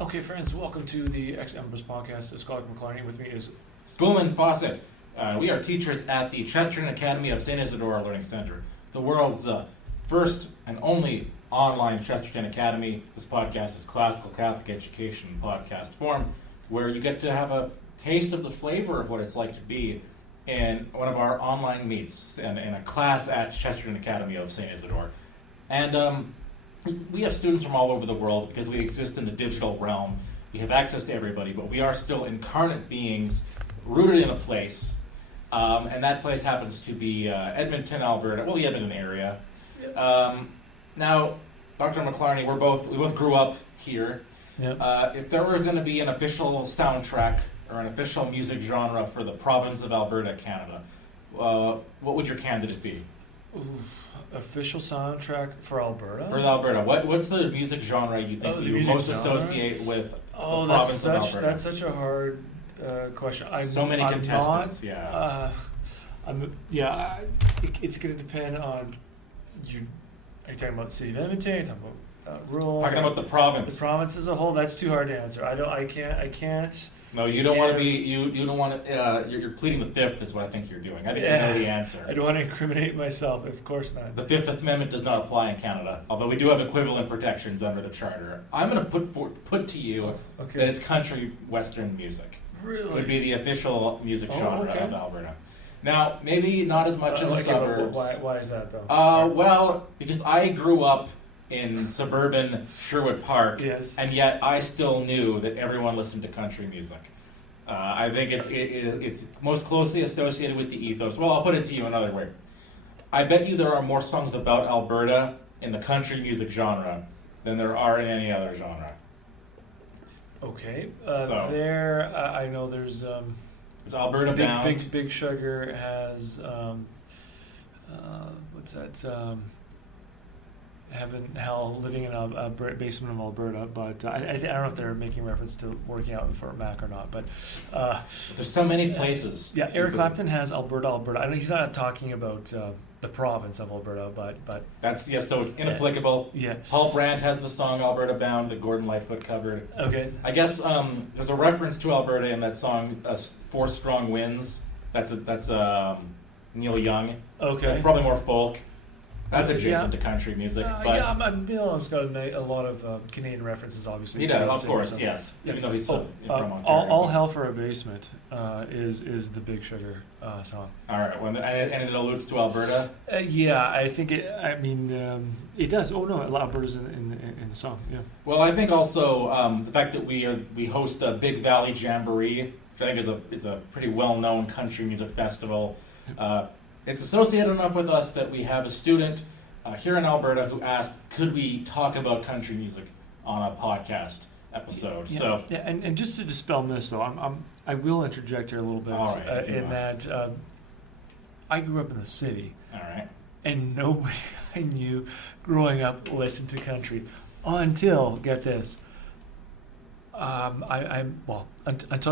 Okay, friends, welcome to the Ex-Embers podcast. It's Gerard McLarney. With me is Schoolman Fawcett. We are teachers at the Chesterton Academy of St. Isidore Learning Center, the world's first and only online Chesterton Academy. This podcast is classical Catholic education in podcast form, where you get to have a taste of the flavor of what it's like to be in one of our online meets and in a class at Chesterton Academy of St. Isidore. And we have students from all over the world because we exist in the digital realm. We have access to everybody, but we are still incarnate beings rooted in a place. And that place happens to be Edmonton, Alberta, well, the Edmonton area. Now, Dr. McLarney, we both grew up here. Yep. If there was going to be an official soundtrack or an official music genre for the province of Alberta, Canada, what would your candidate be? official soundtrack for Alberta. For Alberta, what's the music genre you think you most associate with the province of Alberta? That's such a hard question. So many contestants, it's going to depend on you. Are you talking about the city of Edmonton? Are you talking about rural? Talking about the province. The province as a whole. That's too hard to answer. I can't. No, you don't want to be. You don't want to. You're pleading the fifth, is what I think you're doing. I think you know the answer. I don't want to incriminate myself. Of course not. The Fifth Amendment does not apply in Canada, although we do have equivalent protections under the Charter. I'm going to put to you that it's country western music. Really? Would be the official music genre of Alberta. Now, maybe not as much in the suburbs. Why is that though? Well, because I grew up in suburban Sherwood Park, yes, and yet I still knew that everyone listened to country music. I think it's most closely associated with the ethos. Well, I'll put it to you another way. I bet you there are more songs about Alberta in the country music genre than there are in any other genre. Okay, I know there's Alberta Bound. Big Sugar has what's that? Heaven, Hell, Living in a Basement of Alberta, but I don't know if they're making reference to working out in Fort Mac or not. But there's so many places. Yeah, Eric Clapton has Alberta. I know he's not talking about the province of Alberta, but that's so it's inapplicable. Yeah. Paul Brandt has the song Alberta Bound that Gordon Lightfoot covered. Okay. I guess there's a reference to Alberta in that song, Four Strong Winds. That's Neil Young. Okay. It's probably more folk. That's adjacent to country music. But Bill's got a lot of Canadian references, obviously. He does, of course, yes. Even though he's from Ontario. All Hell for a Basement is the Big Sugar song. All right, and it alludes to Alberta? I think it. I mean, it does. Oh no, Alberta's in the song. Yeah. Well, I think also the fact that we host a Big Valley Jamboree, which I think is a pretty well-known country music festival. It's associated enough with us that we have a student here in Alberta who asked, could we talk about country music on a podcast episode? And just to dispel myths, though, I will interject here a little bit that I grew up in the city. All right. And nobody I knew growing up listened to country until, get this, until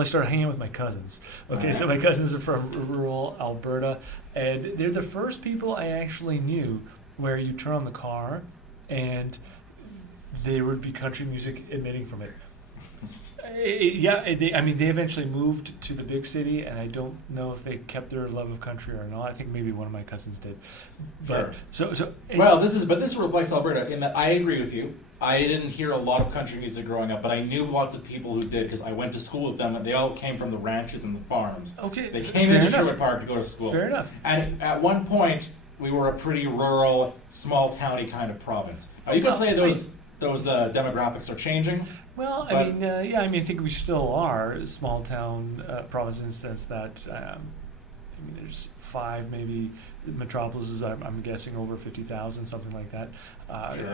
I started hanging with my cousins. Okay, so my cousins are from rural Alberta, and they're the first people I actually knew where you turn on the car and there would be country music emitting from it. They eventually moved to the big city, and I don't know if they kept their love of country or not. I think maybe one of my cousins did. But, sure. This reflects Alberta in that I agree with you. I didn't hear a lot of country music growing up, but I knew lots of people who did because I went to school with them, and they all came from the ranches and the farms. Okay, they came into Sherwood Park to go to school. Fair enough. And at one point, we were a pretty rural, small-towny kind of province. You could say those demographics are changing. Well, I think we still are a small town province in the sense that there's 5 maybe metropolises. I'm guessing over 50,000, something like that. Sure.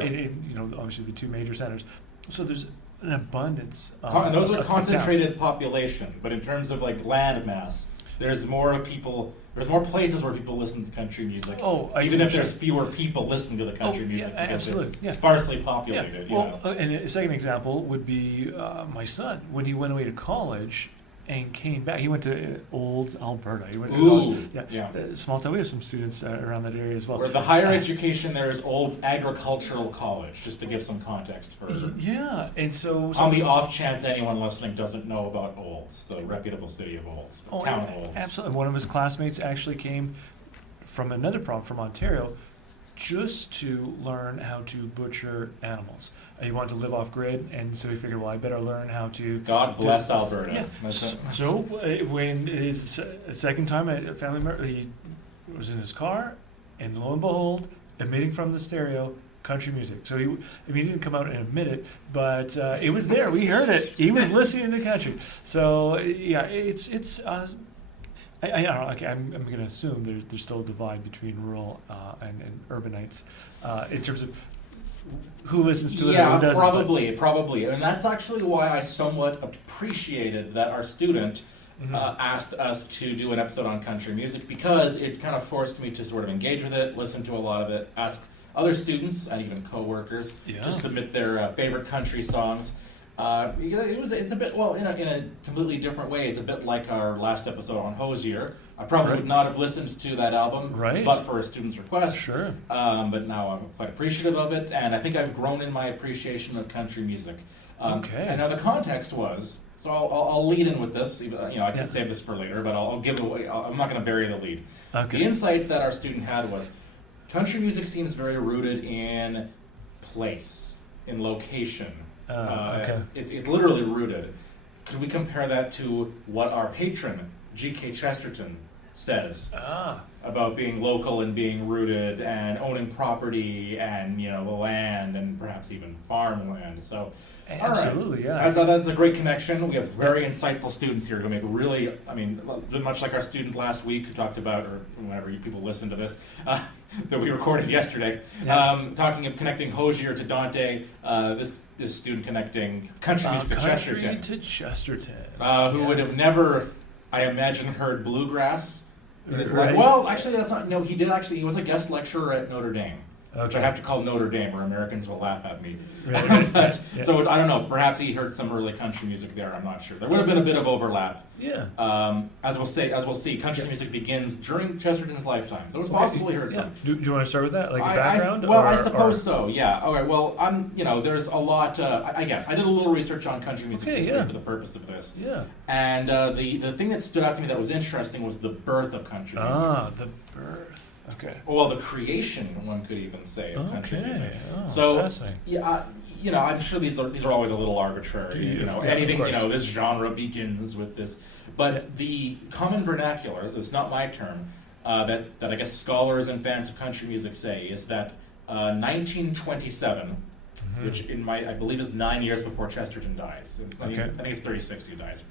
Obviously the 2 major centers. So there's an abundance. And those are concentrated population, but in terms of like land mass, there's more people. There's more places where people listen to country music. Even if there's fewer people listening to the country music because it's sparsely populated. Yeah. Well, and a second example would be my son. When he went away to college, and came back. He went to Olds, Alberta. He went to Ooh, college. Yeah. Small town. We have some students around that area as well. Where the higher education there is Olds Agricultural College, just to give some context for. Yeah, and so on the off chance anyone listening doesn't know about Olds, the reputable city of Olds, town of Olds. Absolutely. One of his classmates actually came from another province, from Ontario, just to learn how to butcher animals. He wanted to live off grid, and so he figured, well, I better learn how to. God bless Alberta. Yeah. So when his second time at a family member, he was in his car, and lo and behold, emitting from the stereo, country music. So he didn't come out and admit it, but it was there. We heard it. He was listening to country. So yeah, it's. I don't know. Okay, I'm going to assume there's still a divide between rural and urbanites in terms of who listens to it and who doesn't. Probably. And that's actually why I somewhat appreciated that our student asked us to do an episode on country music, because it kind of forced me to sort of engage with it, listen to a lot of it, ask other students and even co-workers to submit their favorite country songs. It's a bit, well, in a completely different way. It's a bit like our last episode on Hosier. I probably would not have listened to that album, but for a student's request. Sure. But now I'm quite appreciative of it, and I think I've grown in my appreciation of country music. Okay. And now the context was, so I'll lead in with this. I can save this for later, but I'll give it away. I'm not going to bury the lead. Okay. The insight that our student had was, country music seems very rooted in place, in location. Okay. It's literally rooted. Could we compare that to what our patron, G.K. Chesterton, says about being local and being rooted and owning property and the land and perhaps even farmland? So, absolutely, all right. That's a great connection. We have very insightful students here who make really, much like our student last week who talked about, or whenever people listen to this, that we recorded yesterday, connecting Hosier to Dante. This student connecting country music to Chesterton. Who would have never, I imagine, heard bluegrass. Well, actually, that's not. No, he did actually. He was a guest lecturer at Notre Dame, which I have to call Notre Dame, or Americans will laugh at me. Right. So I don't know. Perhaps he heard some early country music there. I'm not sure. There would have been a bit of overlap. Yeah. As we'll see, country music begins during Chesterton's lifetime, so it's possible he heard some. Do you want to start with that, like a background? I suppose so. Yeah. Okay. Well, there's a lot. I guess I did a little research on country music history for the purpose of this. Yeah. And the thing that stood out to me that was interesting was the birth of country music. The birth. Okay. Well, the creation, one could even say, of country music. Oh, so, fascinating. I'm sure these are always a little arbitrary. Anything. This genre begins with this, but the common vernacular. So it's not my term. That I guess scholars and fans of country music say is that 1927, which I believe is 9 years before Chesterton dies. I think it's 36 he dies.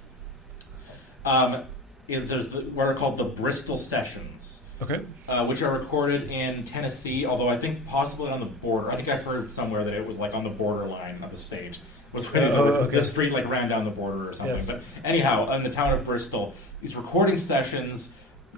There's what are called the Bristol Sessions. Okay. Which are recorded in Tennessee, although I think possibly on the border. I think I heard somewhere that it was like on the borderline of the state. Was where the street like ran down the border or something. Yes. But anyhow, in the town of Bristol, these recording sessions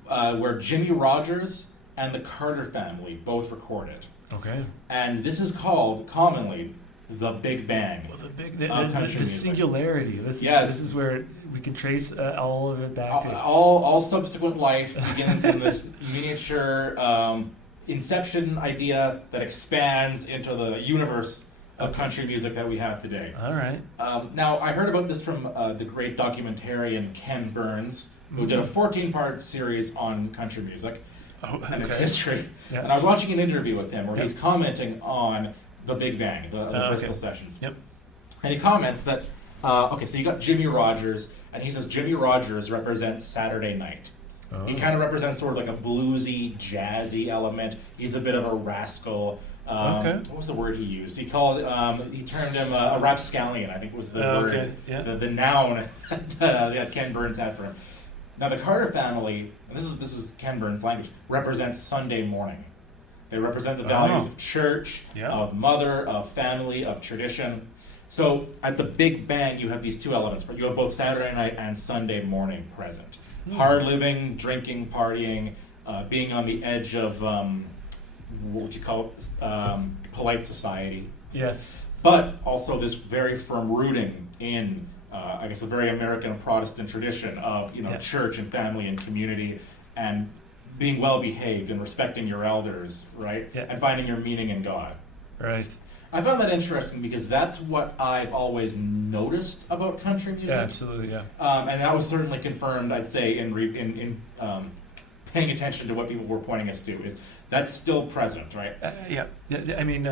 where Jimmy Rogers and the Carter family both recorded. Okay. And this is called commonly the Big Bang. Well, the singularity. This is where we can trace all of it back to. All subsequent life begins in this miniature inception idea that expands into the universe of country music that we have today. All right. Now, I heard about this from the great documentarian Ken Burns, who did a 14-part series on country music and its history. Yeah. And I was watching an interview with him where he's commenting on the Big Bang, the Bristol Sessions. Yep. And he comments that, so you got Jimmy Rogers, and he says Jimmy Rogers represents Saturday night. Oh. He kind of represents sort of like a bluesy, jazzy element. He's a bit of a rascal. What was the word he used? He termed him a rapscallion, I think was the word, the noun that Ken Burns had for him. Now the Carter family, and this is Ken Burns' language, represents Sunday morning. They represent the values of church, of mother, of family, of tradition. So at the Big Bang, you have these two elements, but you have both Saturday night and Sunday morning present. Hard living, drinking, partying, being on the edge of what would you call it, polite society. Yes. But also this very firm rooting in I guess, a very American Protestant tradition of, church and family and community and being well behaved and respecting your elders, right? Yeah. And finding your meaning in God. Right. I found that interesting because that's what I've always noticed about country music. Yeah, absolutely, yeah. And that was certainly confirmed, I'd say, in paying attention to what people were pointing us to, is that's still present, right? Yeah. I mean,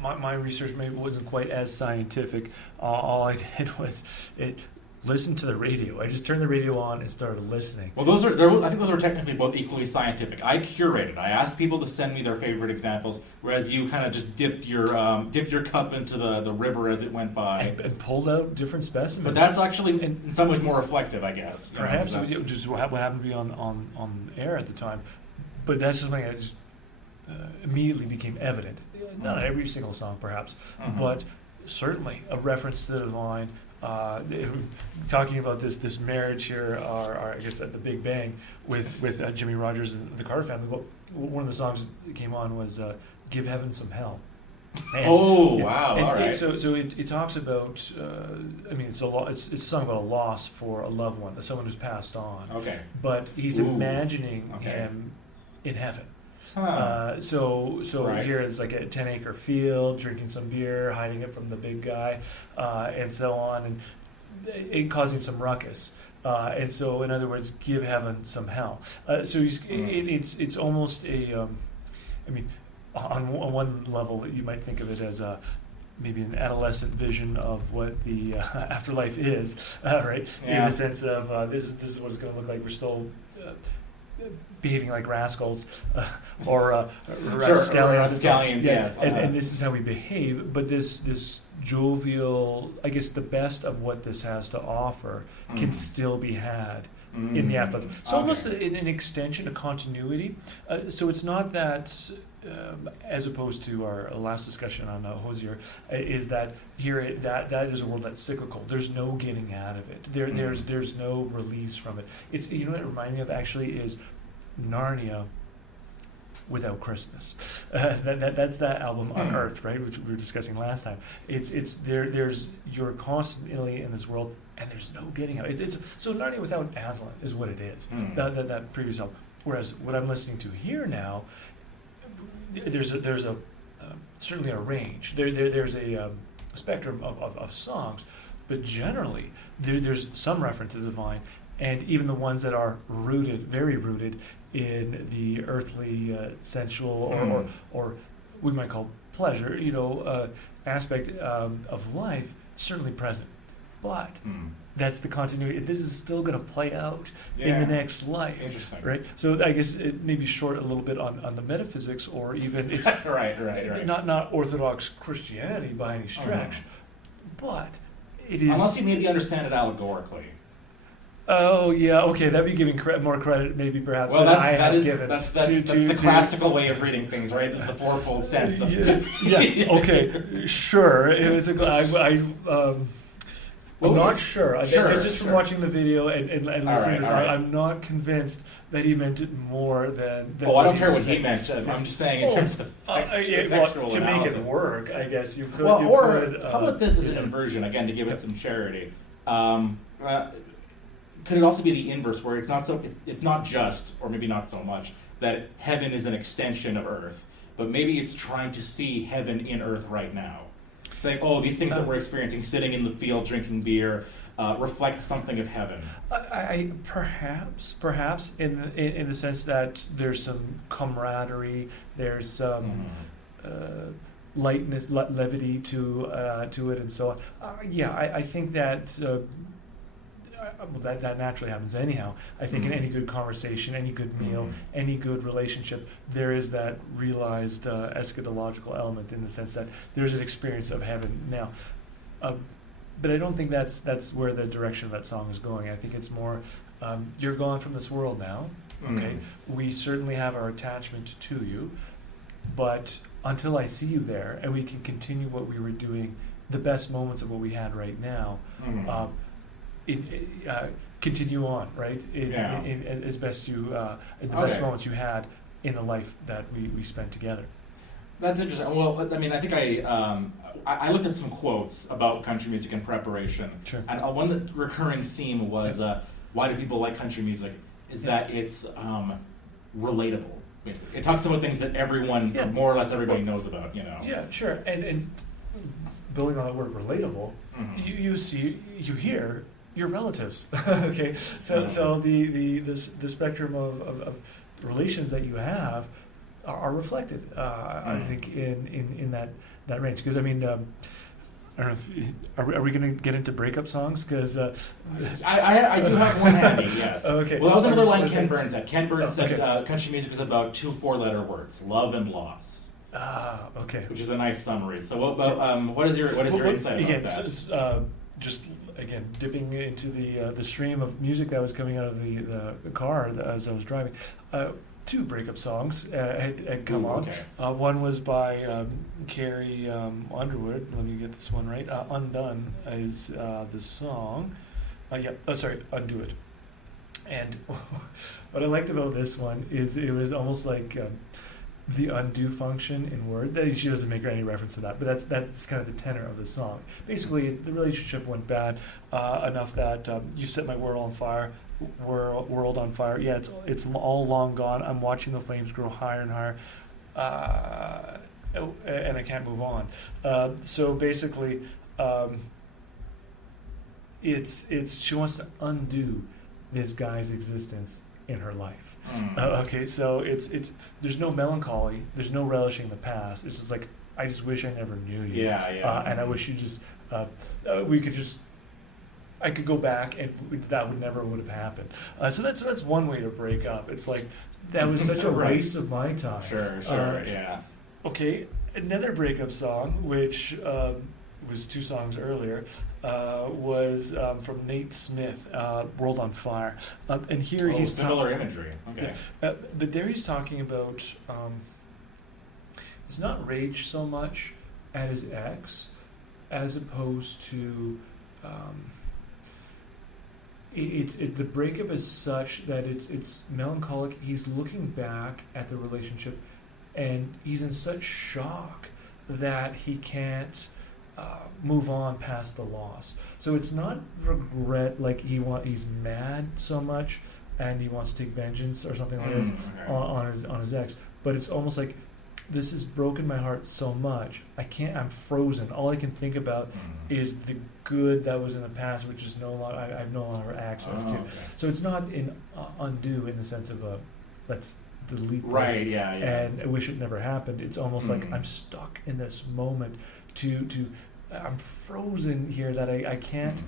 my research maybe wasn't quite as scientific. All I did was listen to the radio. I just turned the radio on and started listening. Well, I think those are technically both equally scientific. I curated. I asked people to send me their favorite examples, whereas you kind of just dipped your cup into the river as it went by And pulled out different specimens. But that's actually, in some ways, more reflective, I guess. Perhaps just what happened to be on air at the time. But that's just something that just immediately became evident. Not every single song, perhaps, but certainly a reference to the divine. Talking about this marriage here, I guess at the Big Bang with Jimmy Rogers and the Carter family. Well, one of the songs that came on was "Give Heaven Some Hell." And, all right. So it talks about. It's a song about a loss for a loved one, someone who's passed on. Okay. But he's imagining him in heaven. Huh. So Right. here it's like a 10-acre field, drinking some beer, hiding it from the big guy, and so on, and it causing some ruckus. And so, in other words, give heaven some hell. So it's almost a, on one level, you might think of it as maybe an adolescent vision of what the afterlife is, right? Yeah. In the sense of this is what it's going to look like. We're still behaving like rascals or rapscallions, yes. And this is how we behave. But this jovial, I guess the best of what this has to offer can still be had in the afterlife. It's almost an extension, a continuity. So it's not that, as opposed to our last discussion on Hosier, is that here that is a world that's cyclical. There's no getting out of it. There's no release from it. It's what it reminded me of actually is Narnia without Christmas. That's that album on Earth, right, which we were discussing last time. It's there's you're constantly in this world and there's no getting out. It's so Narnia without Aslan is what it is. That previous album. Whereas what I'm listening to here now, there's a certainly a range. There's a spectrum of songs, but generally there's some reference to the divine, and even the ones that are very rooted in the earthly, sensual, or we might call pleasure, aspect of life, certainly present. But that's the continuity. This is still going to play out in the next life. Interesting. Right? So I guess it may be short a little bit on the metaphysics, or even it's right. Not Orthodox Christianity by any stretch, but it is. Unless you maybe understand it allegorically. Oh yeah, okay. That'd be giving more credit, maybe perhaps. Well, than that's the classical way of reading things, right? It's the fourfold sense. Yeah. Okay. Sure. It was I'm not sure. Just from watching the video and listening to the song, I'm not convinced that he meant it more than I don't care what he meant. I'm just saying in terms of textual to analysis. make it work, I guess you could. How about this as an inversion, again, to give it some charity? Could it also be the inverse, where it's not just, or maybe not so much, that heaven is an extension of earth, but maybe it's trying to see heaven in earth right now? Saying, these things that we're experiencing, sitting in the field, drinking beer, reflect something of heaven. I perhaps in the sense that there's some camaraderie, there's some lightness, levity to it, and so on. I think that. That naturally happens anyhow. I think in any good conversation, any good meal, any good relationship, there is that realized eschatological element in the sense that there's an experience of heaven now. But I don't think that's where the direction of that song is going. I think it's more, you're gone from this world now. Okay, we certainly have our attachment to you, but until I see you there, and we can continue what we were doing, the best moments of what we had right now. Continue on, right? As best you, in the best moments you had in the life that we spent together. That's interesting. Well, I mean, I think I looked at some quotes about country music in preparation. Sure. And one recurring theme was why do people like country music? Is that it's relatable. Basically, it talks about things that everyone, more or less everybody knows about. Yeah, sure. And building on the word relatable, you hear your relatives. Okay, so the spectrum of relations that you have are reflected, I think, in that range. Because I mean, I don't know if are we going to get into breakup songs? Because I do have one handy. Yes. Okay. Well, that was another line Ken Burns had. Ken Burns said country music is about 2 4-letter words: love and loss. Okay. Which is a nice summary. So, what is your insight again, about that? So just again dipping into the stream of music that was coming out of the car as I was driving. 2 breakup songs had come on. Okay. One was by Carrie Underwood. Let me get this one right. Undone is the song. Undo It. And what I liked about this one is it was almost like the undo function in Word. She doesn't make any reference to that, but that's kind of the tenor of the song. Basically, the relationship went bad enough that you set my world on fire. World on fire. Yeah, it's all long gone. I'm watching the flames grow higher and higher, and I can't move on. So basically, it's she wants to undo this guy's existence in her life. Okay, so it's there's no melancholy, there's no relishing the past. It's just like I just wish I never knew you. Yeah. And I wish you just we could just. I could go back and that would have happened. So that's one way to break up. It's like that was such a waste of my time. Sure, yeah. Okay, another breakup song, which was 2 songs earlier, was from Nate Smith, "World on Fire," and here he's similar imagery. Okay, but there he's talking about it's not rage so much at his ex, as opposed to. The breakup is such that it's melancholic. He's looking back at the relationship, and he's in such shock that he can't move on past the loss. So it's not regret, like he's mad so much, and he wants to take vengeance or something like this on his ex. But it's almost like this has broken my heart so much. I'm frozen. All I can think about is the good that was in the past, which is no longer I have no longer access to. Okay. So it's not in undo in the sense of let's delete this. Right. Yeah. And I wish it never happened. It's almost like I'm stuck in this moment. I'm frozen here that I can't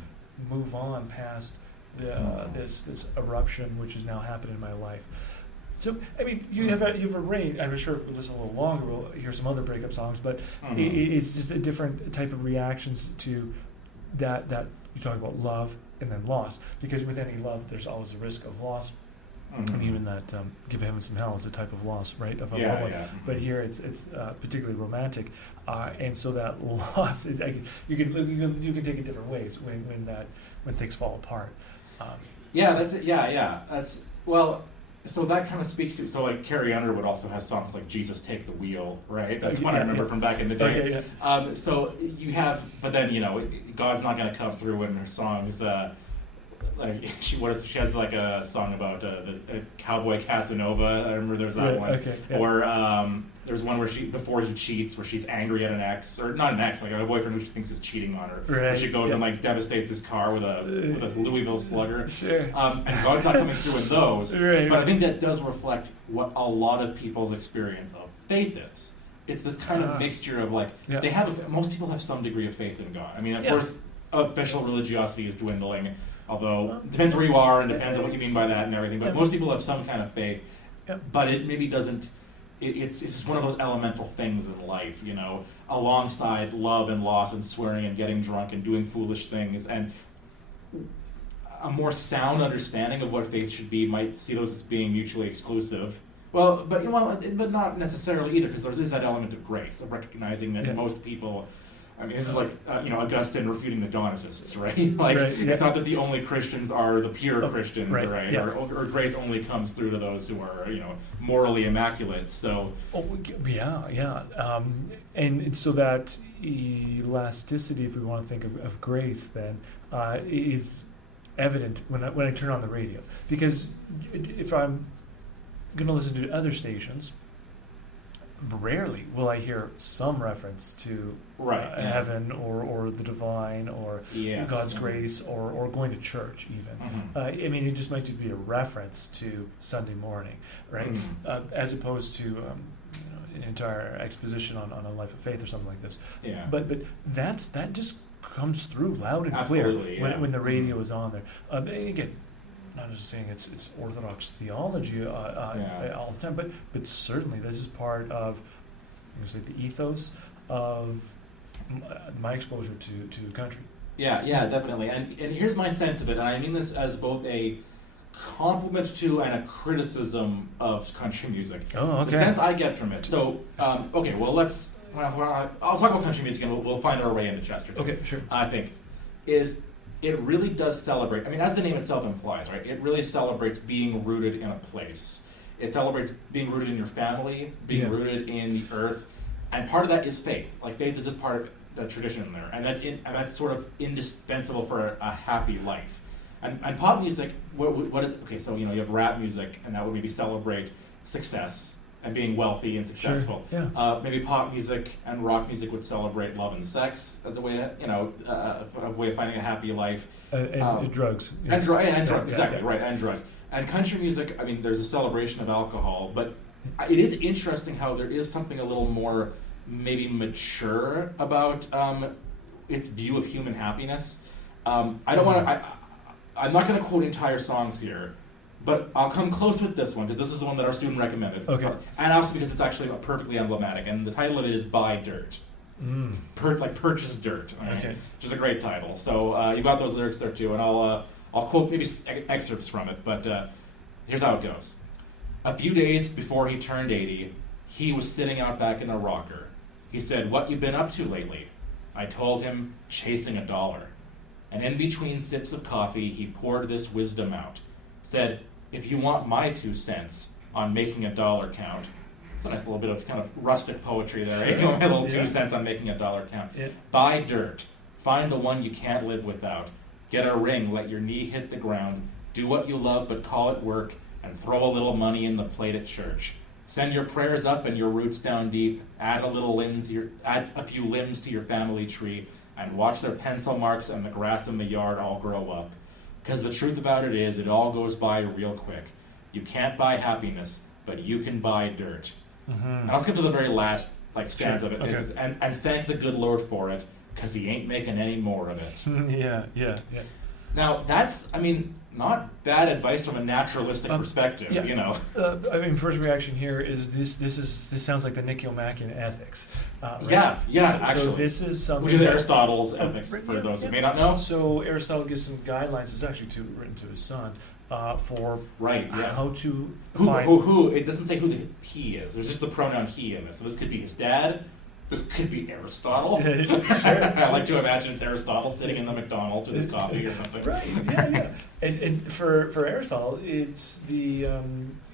move on past this eruption which has now happened in my life. So, I mean, you have a range. I'm sure if we listen a little longer, we'll hear some other breakup songs, but it's just a different type of reactions to that you talk about love and then loss. Because with any love, there's always a risk of loss. And even that give heaven some hell is a type of loss, right, of a loved one. Yeah. But here it's particularly romantic, and so that loss is you can take it different ways when things fall apart. That's it. Yeah. That's well. So that kind of speaks to, so like Carrie Underwood also has songs like Jesus Take the Wheel, right? That's one I remember from back in the day. Okay, so you have, but then, God's not going to come through in her songs. Like she has like a song about the cowboy Casanova. I remember there's that one. Okay, yeah. Or there's one where before he cheats, where she's angry at an ex, or not an ex, like a boyfriend who she thinks is cheating on her. Right. So she goes and like devastates his car with a Louisville Slugger. Sure. And God's not coming through in those. Right. But I think that does reflect what a lot of people's experience of faith is. It's this kind of mixture of like most people have some degree of faith in God. I mean, of course, official religiosity is dwindling. Although it depends where you are and depends on what you mean by that and everything. But most people have some kind of faith. But it maybe doesn't. It's just one of those elemental things in life, alongside love and loss and swearing and getting drunk and doing foolish things. And a more sound understanding of what faith should be might see those as being mutually exclusive. But not necessarily either, because there is that element of grace, of recognizing that most people I mean, this is like, Augustine refuting the Donatists, right? Like, Right, yeah. it's not that the only Christians are the pure Christians, right? Yeah. Or grace only comes through to those who are, morally immaculate. So, and so that elasticity, if we want to think of grace, then is evident when I turn on the radio. Because if I'm going to listen to other stations, rarely will I hear some reference to heaven or the divine or God's grace or going to church even. I mean, it just might just be a reference to Sunday morning, right? As opposed to an entire exposition on a life of faith or something like this. Yeah. But that just comes through loud and Absolutely, clear when the radio is on there. And again, not just saying it's Orthodox theology all the time, but certainly this is part of, the ethos of my exposure to country. Yeah, definitely. And here's my sense of it, and I mean this as both a compliment to and a criticism of country music. Oh, okay. The sense I get from it. So, I'll talk about country music and we'll find our way into Chesterton. Okay, sure. I think it really does celebrate. I mean, as the name itself implies, right? It really celebrates being rooted in a place. It celebrates being rooted in your family, being rooted in the earth, and part of that is faith. Like faith is just part of the tradition there, and that's sort of indispensable for a happy life. And pop music, what is okay? So you have rap music, and that would maybe celebrate success and being wealthy and successful. Sure. Yeah. Maybe pop music and rock music would celebrate love and sex as a way to, a way of finding a happy life. And drugs. Yeah. And drugs, exactly, right, and drugs. And country music, I mean, there's a celebration of alcohol, but it is interesting how there is something a little more maybe mature about its view of human happiness. I'm not going to quote entire songs here, but I'll come close with this one, because this is the one that our student recommended. Okay. And also because it's actually perfectly emblematic, and the title of it is Buy Dirt. Purchase Dirt. Right? Okay. Which is a great title. So you got those lyrics there too, and I'll quote maybe excerpts from it, but here's how it goes. A few days before he turned 80, he was sitting out back in a rocker. He said, "What you been up to lately?" I told him, "Chasing $1." And in between sips of coffee, he poured this wisdom out. Said, "If you want my 2 cents on making $1 count," it's a nice little bit of kind of rustic poetry there. Sure. My little 2 cents on making $1 count. Yeah. Buy dirt. Find the one you can't live without. Get a ring. Let your knee hit the ground. Do what you love, but call it work. And throw a little money in the plate at church. Send your prayers up and your roots down deep. Add a few limbs to your family tree, and watch their pencil marks and the grass in the yard all grow up. Because the truth about it is, it all goes by real quick. You can't buy happiness, but you can buy dirt. And I'll skip to the very last stanza of it. Okay. And thank the good Lord for it, because he ain't making any more of it. Yeah. Now, that's, not bad advice from a naturalistic perspective, first reaction here is this sounds like the Nicomachean Ethics. Right? Actually. So this is something which is Aristotle's ethics, for those who may not know. So Aristotle gives some guidelines. It's actually written to his son for how to find... Who? It doesn't say who the he is. There's just the pronoun he in this. So this could be his dad. This could be Aristotle. Sure. I like to imagine it's Aristotle sitting in the McDonald's with his coffee or something. Right, yeah. And for Aristotle, it's the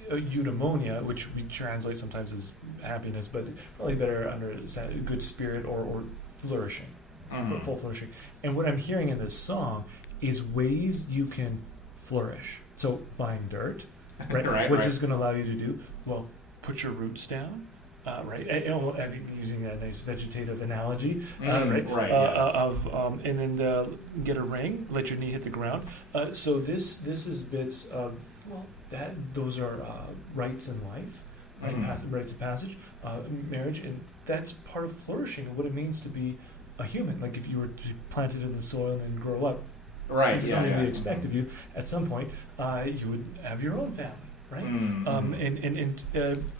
eudaimonia, which we translate sometimes as happiness, but probably better under good spirit or flourishing, full flourishing. And what I'm hearing in this song is ways you can flourish. So buying dirt, right? What's this going to allow you to do? Well, put your roots down. Right, using a nice vegetative analogy, and then get a ring, let your knee hit the ground. So this is bits of those are rites in life, right? Rites of passage, marriage, and that's part of flourishing and what it means to be a human. Like if you were to be planted in the soil and grow up, right? This is something we expect of you. At some point, you would have your own family. right? Mm-hmm. And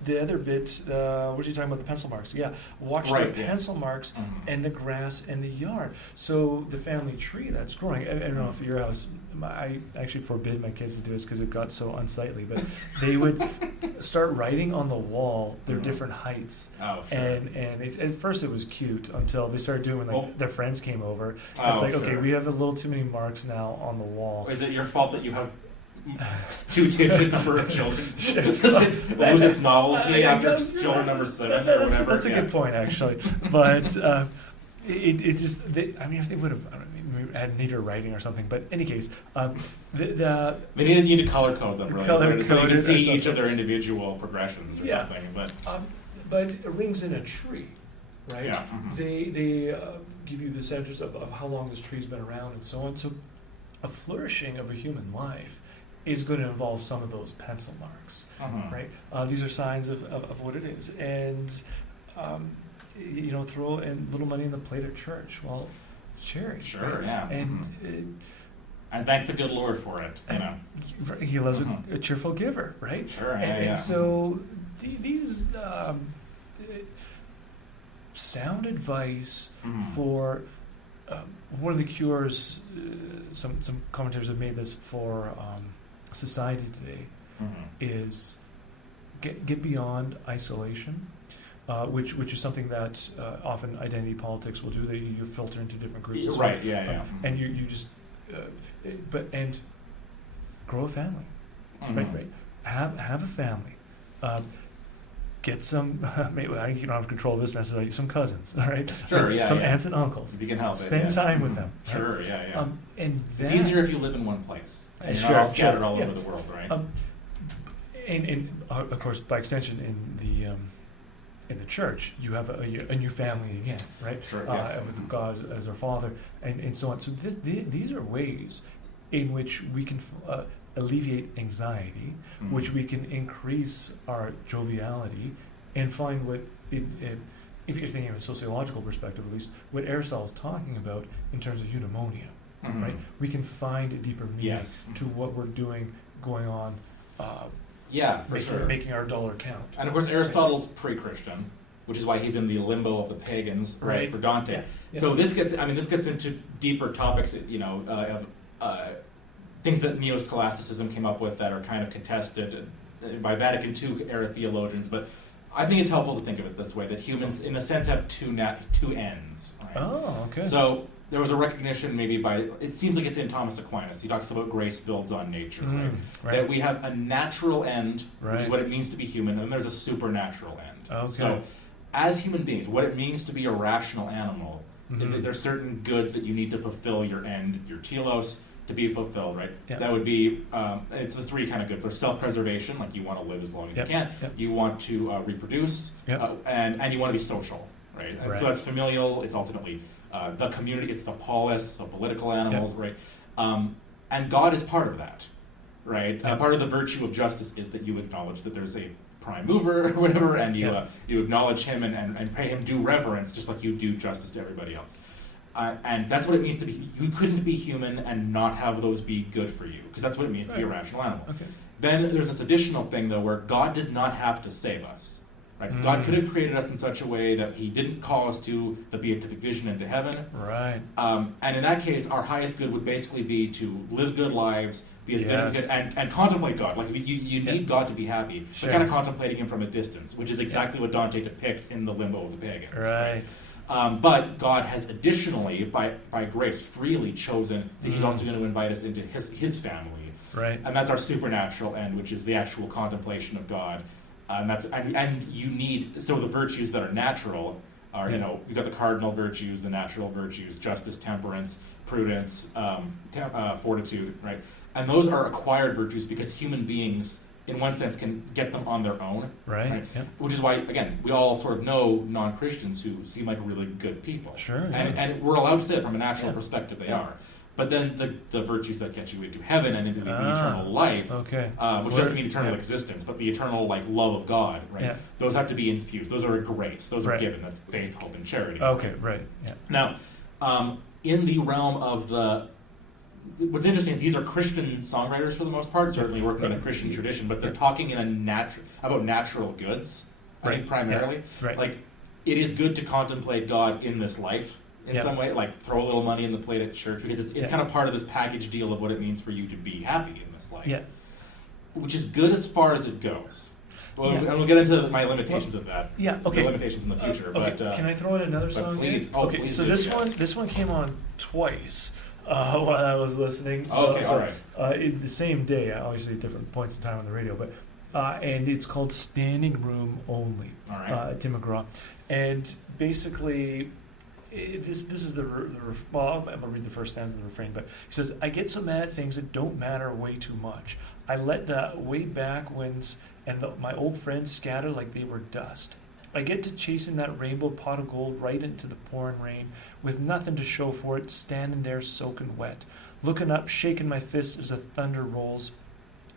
the other bit, what are you talking about? The pencil marks. Yeah, watch the pencil marks and the grass and the yard. So the family tree that's growing. I don't know if your house. I actually forbid my kids to do this because it got so unsightly. But they would start writing on the wall their different heights. Oh, sure. And at first it was cute until they started doing when their friends came over. It's like, sure. okay, we have a little too many marks now on the wall. Is it your fault that you have two-digit number of children? Does it lose its novelty after children number 7 or whatever? That's a good point, actually. But it just, if they would have, had neater writing or something. But in any case, they need to color code them, really, so you can see each of their individual progressions or something. But rings in a tree, right? Yeah. They give you the centers of how long this tree's been around and so on. So a flourishing of a human life is going to involve some of those pencil marks, right? These are signs of what it is. And, throw in little money in the plate at church. Well, cherish. Sure, right? yeah. And and thank the good Lord for it, He loves a cheerful giver, right? Sure, And so these sound advice for one of the cures, some commentators have made this for society today, is get beyond isolation, which is something that often identity politics will do. That you filter into different groups, right? And you just and grow a family, right? Have a family. Get some. You don't have control of this necessarily. Some cousins, all right? Sure, some aunts and uncles. If you can help Spend time with them. Right? Sure, yeah. And it's easier if you live in one place. And you're not all scattered all over the world, right? And of course, by extension, in the church, you have a new family again, right? Sure. Yes. With God as our Father, and so on. So these are ways in which we can alleviate anxiety, which we can increase our joviality, and find what if you're thinking of a sociological perspective, at least what Aristotle is talking about in terms of eudaimonia, right? We can find a deeper meaning to what we're doing, going on. Making our dollar count. And of course, Aristotle's pre-Christian, which is why he's in the limbo of the pagans, right? For Dante. Yeah. So this gets into deeper topics, of things that neo-scholasticism came up with that are kind of contested by Vatican II era theologians. But I think it's helpful to think of it this way: that humans, in a sense, have two ends. Right? Oh, okay. So there was a recognition it seems like it's in Thomas Aquinas. He talks about grace builds on nature, right? That we have a natural end, which is what it means to be human, and then there's a supernatural end. Okay. So as human beings, what it means to be a rational animal is that there's certain goods that you need to fulfill your end, your telos, to be fulfilled, right? Yeah. That would be, it's the three kind of goods. There's self-preservation, like you want to live as long as you can. Yep. You want to reproduce, and you want to be social, right? And so that's familial. It's ultimately the community. It's the polis, the political animals, right? And God is part of that, right? Part of the virtue of justice is that you acknowledge that there's a prime mover or whatever, and you acknowledge him and pay him due reverence, just like you do justice to everybody else. And that's what it means to be. You couldn't be human and not have those be good for you, because that's what it means to be a rational animal. Okay. Then there's this additional thing, though, where God did not have to save us. Right? God could have created us in such a way that He didn't call us to the beatific vision into heaven. Right. And in that case, our highest good would basically be to live good lives, be as good and contemplate God. Like you need God to be happy, but kind of contemplating Him from a distance, which is exactly what Dante depicts in the limbo of the pagans. Right. But God has additionally, by grace, freely chosen that He's also going to invite us into His family. Right. And that's our supernatural end, which is the actual contemplation of God. And you need, so the virtues that are natural are, you've got the cardinal virtues, the natural virtues, justice, temperance, prudence, fortitude, right? And those are acquired virtues because human beings, in one sense, can get them on their own. Right. Yep. Which is why, again, we all sort of know non-Christians who seem like really good people. Sure. And we're allowed to say that from a natural perspective they are. But then the virtues that get you into heaven and into the eternal life, which doesn't mean eternal existence, but the eternal love of God, right? Yeah. Those have to be infused. Those are a grace. Those are given. That's faith, hope, and charity. Okay, right. Yeah. Now, in the realm of the what's interesting, these are Christian songwriters for the most part, certainly working in a Christian tradition, but they're talking in about natural goods, I think, primarily. Yeah. Right. Like, it is good to contemplate God in this life in some way, like throw a little money in the plate at church, because it's kind of part of this package deal of what it means for you to be happy in this life. Yeah. Which is good as far as it goes. Well, and we'll get into my limitations of that. Yeah, okay. The limitations in the future. Okay. But Can I throw in another song? please. Oh, okay, please so do, this one came on twice while I was listening. All right. The same day, obviously at different points in time on the radio, but and it's called Standing Room Only. All right. Tim McGraw, and basically, this is well, I'm gonna read the first stanza of the refrain, but he says, "I get so mad at things that don't matter way too much. I let the way back winds and my old friends scatter like they were dust. I get to chasing that rainbow pot of gold right into the pouring rain, with nothing to show for it, standing there soaking wet, looking up, shaking my fist as the thunder rolls.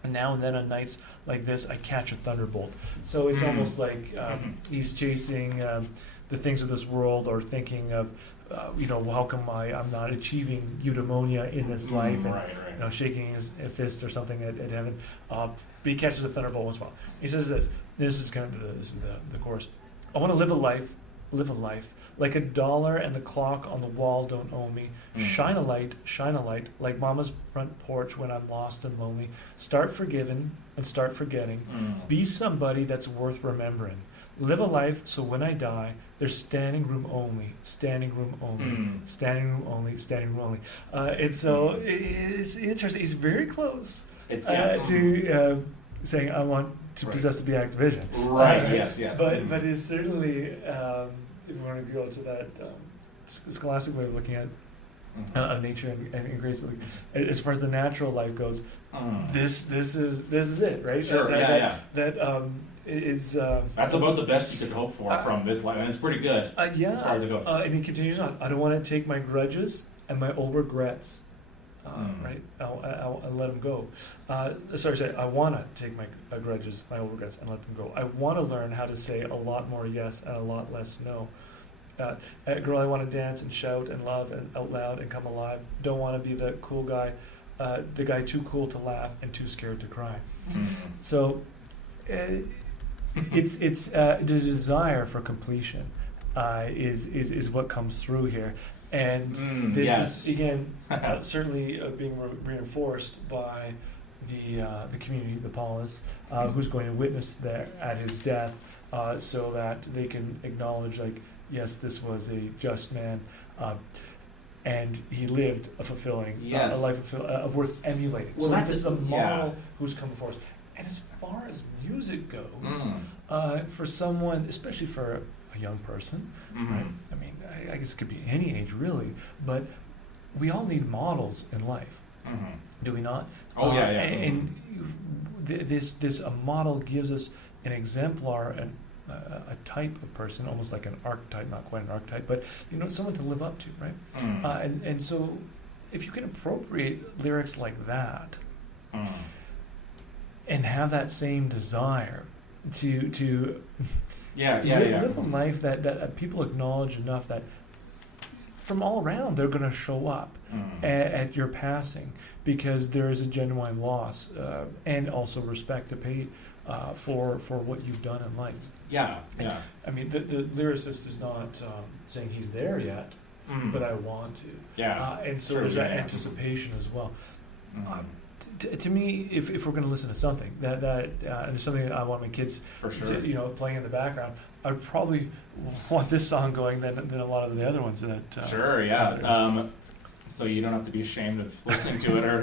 And now and then on nights like this, I catch a thunderbolt." So it's almost like he's chasing the things of this world, or thinking of, how come I'm not achieving eudaimonia in this life, and shaking his fist or something at heaven. But he catches a thunderbolt once in a while. He says this. This is kind of the chorus. "I want to live a life like a dollar, and the clock on the wall don't owe me. Shine a light, like mama's front porch when I'm lost and lonely. Start forgiving and start forgetting. Be somebody that's worth remembering. Live a life so when I die, there's standing room only, standing room only, standing room only, standing room only." It's interesting. It's very close to saying, "I want to possess the Beatific Vision." Right. Yes. But it's certainly, if we want to go to that scholastic way of looking at nature and grace, as far as the natural life goes, this is it, right? Sure. That's about the best you could hope for from this life, and it's pretty good as far as it goes. And he continues on. "I don't want to take my grudges and my old regrets. Right? I'll let them go. I want to take my grudges, my old regrets, and let them go. I want to learn how to say a lot more yes and a lot less no. Girl, I want to dance and shout and love and out loud and come alive. Don't want to be the cool guy, the guy too cool to laugh and too scared to cry." So it's the desire for completion is what comes through here. And this is, again, certainly being reinforced by the community, the polis, who's going to witness there at his death, so that they can acknowledge, like, yes, this was a just man, and he lived a fulfilling, a life worth emulating. Well, so this is a model who's come before us. And as far as music goes, for someone, especially for a young person, right? I mean, I guess it could be any age really, but we all need models in life, do we not? And this a model gives us an exemplar, a type of person, almost like an archetype, not quite an archetype, but someone to live up to, right? And so, if you can appropriate lyrics like that, and have that same desire to live a life that people acknowledge enough that from all around they're going to show up at your passing, because there is a genuine loss and also respect to pay for what you've done in life. I mean, the lyricist is not saying he's there yet, but I want to. And so there's that anticipation as well. To me, if we're going to listen to something that and there's something that I want my kids to, playing in the background, I'd probably want this song going than a lot of the other ones that. So you don't have to be ashamed of listening to it, or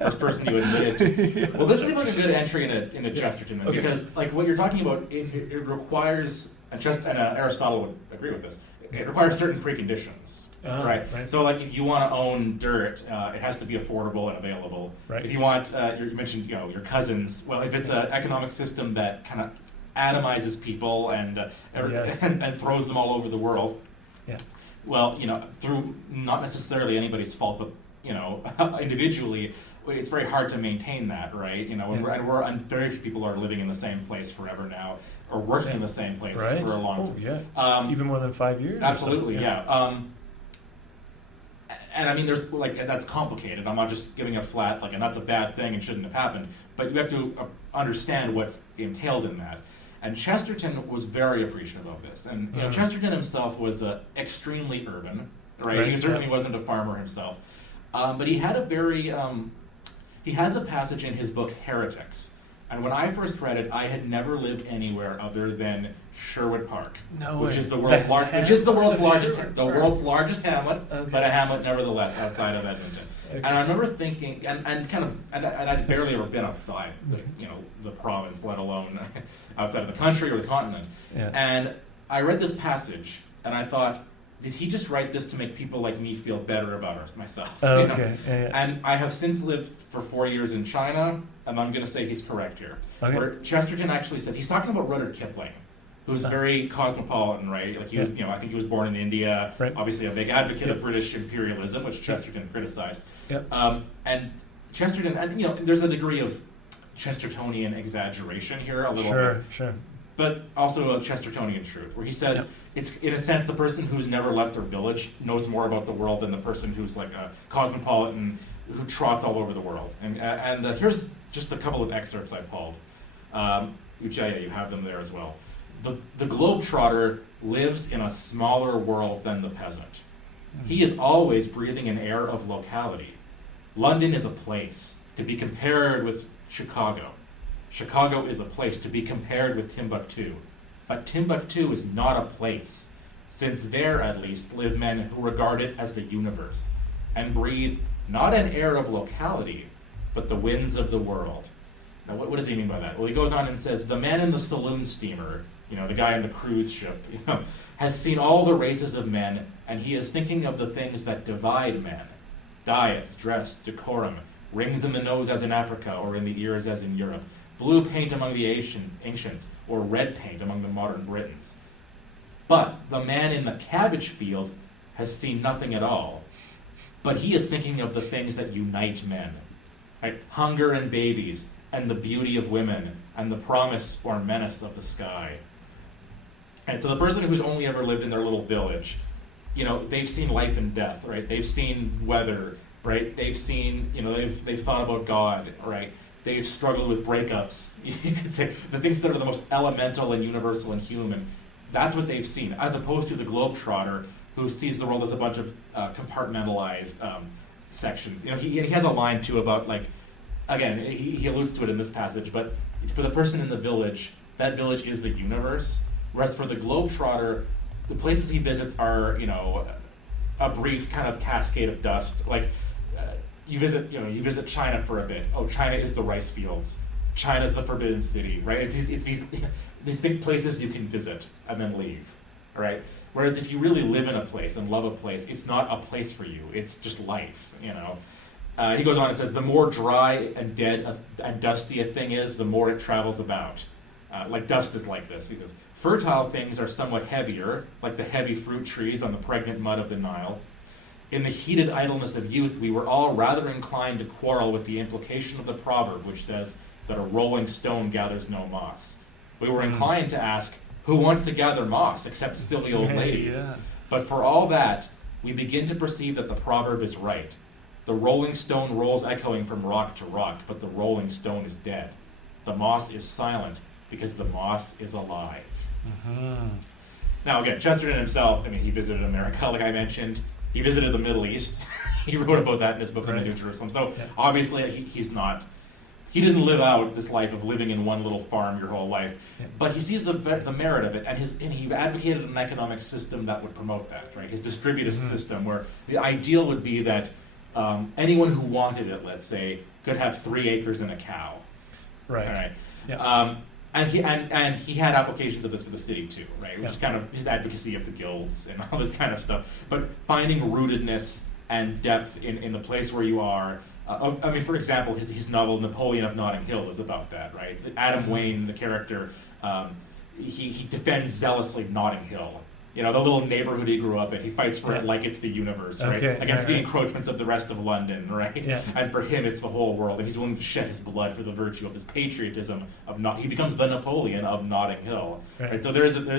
first person to admit it. Well, this seems like a good entry into Chesterton, because like what you're talking about, it requires, and Aristotle would agree with this, it requires certain preconditions. Right. So, like, if you want to own dirt, it has to be affordable and available. Right. If you want, you mentioned, your cousins. Well, if it's an economic system that kind of atomizes people and throws them all over the world. Yeah. Well, through not necessarily anybody's fault, but individually, it's very hard to maintain that, right? Very few people are living in the same place forever now, or working in the same place for a long time. Even more than 5 years. Absolutely, and I mean, there's that's complicated. I'm not just giving a flat and that's a bad thing and shouldn't have happened. But you have to understand what's entailed in that. And Chesterton was very appreciative of this. And Chesterton himself was extremely urban, right? He certainly wasn't a farmer himself, but he had he has a passage in his book Heretics. And when I first read it, I had never lived anywhere other than Sherwood Park, which is the world's largest hamlet, but a hamlet nevertheless outside of Edmonton. Okay. And I remember thinking, and I'd barely ever been outside the province, let alone outside of the country or the continent. Yeah. And I read this passage, and I thought, did he just write this to make people like me feel better about myself? Oh, okay. Yeah. And I have since lived for 4 years in China, and I'm going to say he's correct here. Okay. Where Chesterton actually says, he's talking about Rudyard Kipling, who's very cosmopolitan, right? Like he was, I think he was born in India, obviously a big advocate of British imperialism, which Chesterton criticized. Yep. And Chesterton, and there's a degree of Chestertonian exaggeration here, a little bit. Sure. But also a Chestertonian truth, where he says, it's in a sense the person who's never left their village knows more about the world than the person who's like a cosmopolitan who trots all over the world. And here's just a couple of excerpts I pulled. You have them there as well. The globetrotter lives in a smaller world than the peasant. He is always breathing an air of locality. London is a place to be compared with Chicago. Chicago is a place to be compared with Timbuktu. But Timbuktu is not a place, since there, at least, live men who regard it as the universe, and breathe not an air of locality, but the winds of the world. Now, what does he mean by that? Well, he goes on and says, the man in the saloon steamer, the guy on the cruise ship, has seen all the races of men, and he is thinking of the things that divide men. Diet, dress, decorum, rings in the nose as in Africa, or in the ears as in Europe. Blue paint among the ancients, or red paint among the modern Britons. But the man in the cabbage field has seen nothing at all. But he is thinking of the things that unite men. Right? Hunger and babies, and the beauty of women, and the promise or menace of the sky. And so the person who's only ever lived in their little village, they've seen life and death, right? They've seen weather, right? They've seen, they've thought about God, right? They've struggled with breakups. You could say the things that are the most elemental and universal and human. That's what they've seen, as opposed to the globetrotter who sees the world as a bunch of compartmentalized sections. He has a line too about again, he alludes to it in this passage, but for the person in the village, that village is the universe. Whereas for the globetrotter, the places he visits are a brief kind of cascade of dust. You visit China for a bit. Oh, China is the rice fields. China's the forbidden city, right? It's these big places you can visit and then leave, right? Whereas if you really live in a place and love a place, it's not a place for you. It's just life, He goes on and says, the more dry and dead and dusty a thing is, the more it travels about. Dust is like this. He says, fertile things are somewhat heavier, like the heavy fruit trees on the pregnant mud of the Nile. In the heated idleness of youth, we were all rather inclined to quarrel with the implication of the proverb, which says that a rolling stone gathers no moss. We were inclined to ask, who wants to gather moss except silly old ladies? Yeah. But for all that, we begin to perceive that the proverb is right. The rolling stone rolls echoing from rock to rock, but the rolling stone is dead. The moss is silent because the moss is alive. Mm-hmm. Now, again, Chesterton himself, he visited America, like I mentioned. He visited the Middle East. He wrote about that in his book on the New Jerusalem. So obviously he didn't live out this life of living in one little farm your whole life. Yeah. But he sees the merit of it, and he advocated an economic system that would promote that, right? His distributive system, where the ideal would be that anyone who wanted it, let's say, could have 3 acres and a cow. Right. All right. Yeah. And he had applications of this for the city too, right? Which is kind of his advocacy of the guilds and all this kind of stuff. But finding rootedness and depth in the place where you are. For example, his novel Napoleon of Notting Hill is about that, right? Adam Wayne, the character, he defends zealously Notting Hill. The little neighborhood he grew up in. He fights for it like it's the universe, right? Against the encroachments of the rest of London, right? Yeah. And for him, it's the whole world. And he's willing to shed his blood for the virtue of this patriotism he becomes the Napoleon of Notting Hill. Right? So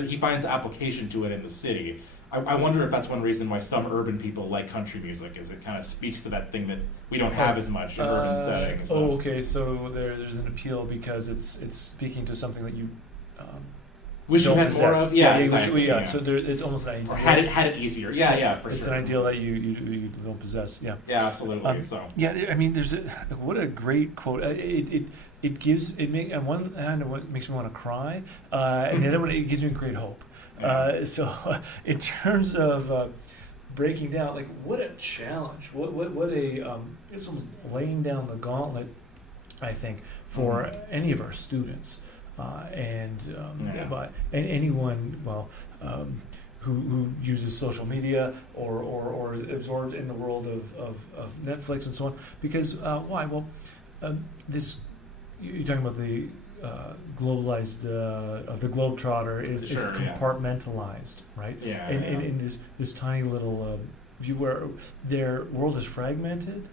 he finds application to it in the city. I wonder if that's one reason why some urban people like country music, is it kind of speaks to that thing that we don't have as much in urban settings. Oh, okay. So there's an appeal because it's speaking to something that you wish you had more of. Yeah, exactly. Yeah. So it's almost an ideal. Or had it easier. Yeah, for sure. It's an ideal that you don't possess. Yeah. Yeah, absolutely. Yeah, I mean, what a great quote. It gives on one hand it makes me want to cry, and the other one it gives me great hope. So in terms of breaking down, like what a challenge, what a it's almost laying down the gauntlet, I think, for any of our students, and anyone who uses social media or is absorbed in the world of Netflix and so on. Because why? Well, this you're talking about the globalized the globetrotter is compartmentalized, right? Yeah. And in this tiny little view where their world is fragmented.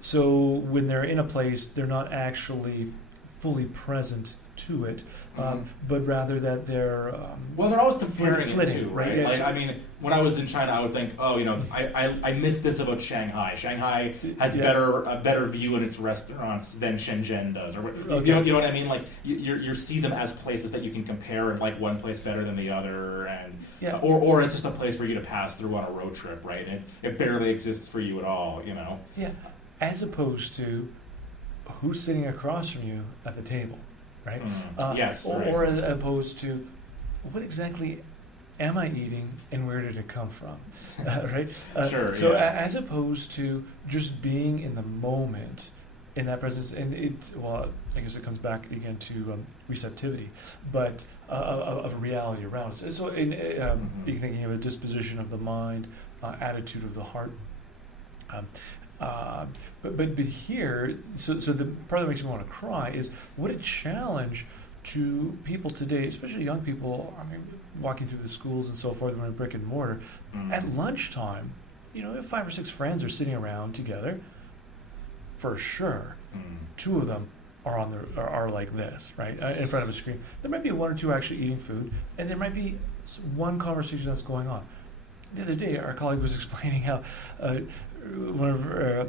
So when they're in a place, they're not actually fully present to it, but rather that they're they're always comparing it too, right? Yeah, like, I mean, when I was in China, I would think, I missed this about Shanghai. Shanghai has a better view in its restaurants than Shenzhen does, or you know what I mean? Like you see them as places that you can compare and like one place better than the other, and or it's just a place for you to pass through on a road trip, right? And it barely exists for you at all, you know? Yeah, as opposed to who's sitting across from you at the table. Right? Or as opposed to what exactly am I eating and where did it come from? Right? So as opposed to just being in the moment in that presence, and I guess it comes back again to receptivity, but of reality around us. So you're thinking of a disposition of the mind, attitude of the heart. But here, so the part that makes me want to cry is what a challenge to people today, especially young people. I mean, walking through the schools and so forth, when in brick and mortar, at lunchtime, if 5 or 6 friends are sitting around together, for sure, 2 of them are like this, right, in front of a screen. There might be 1 or 2 actually eating food, and there might be one conversation that's going on. The other day, our colleague was explaining how one of her,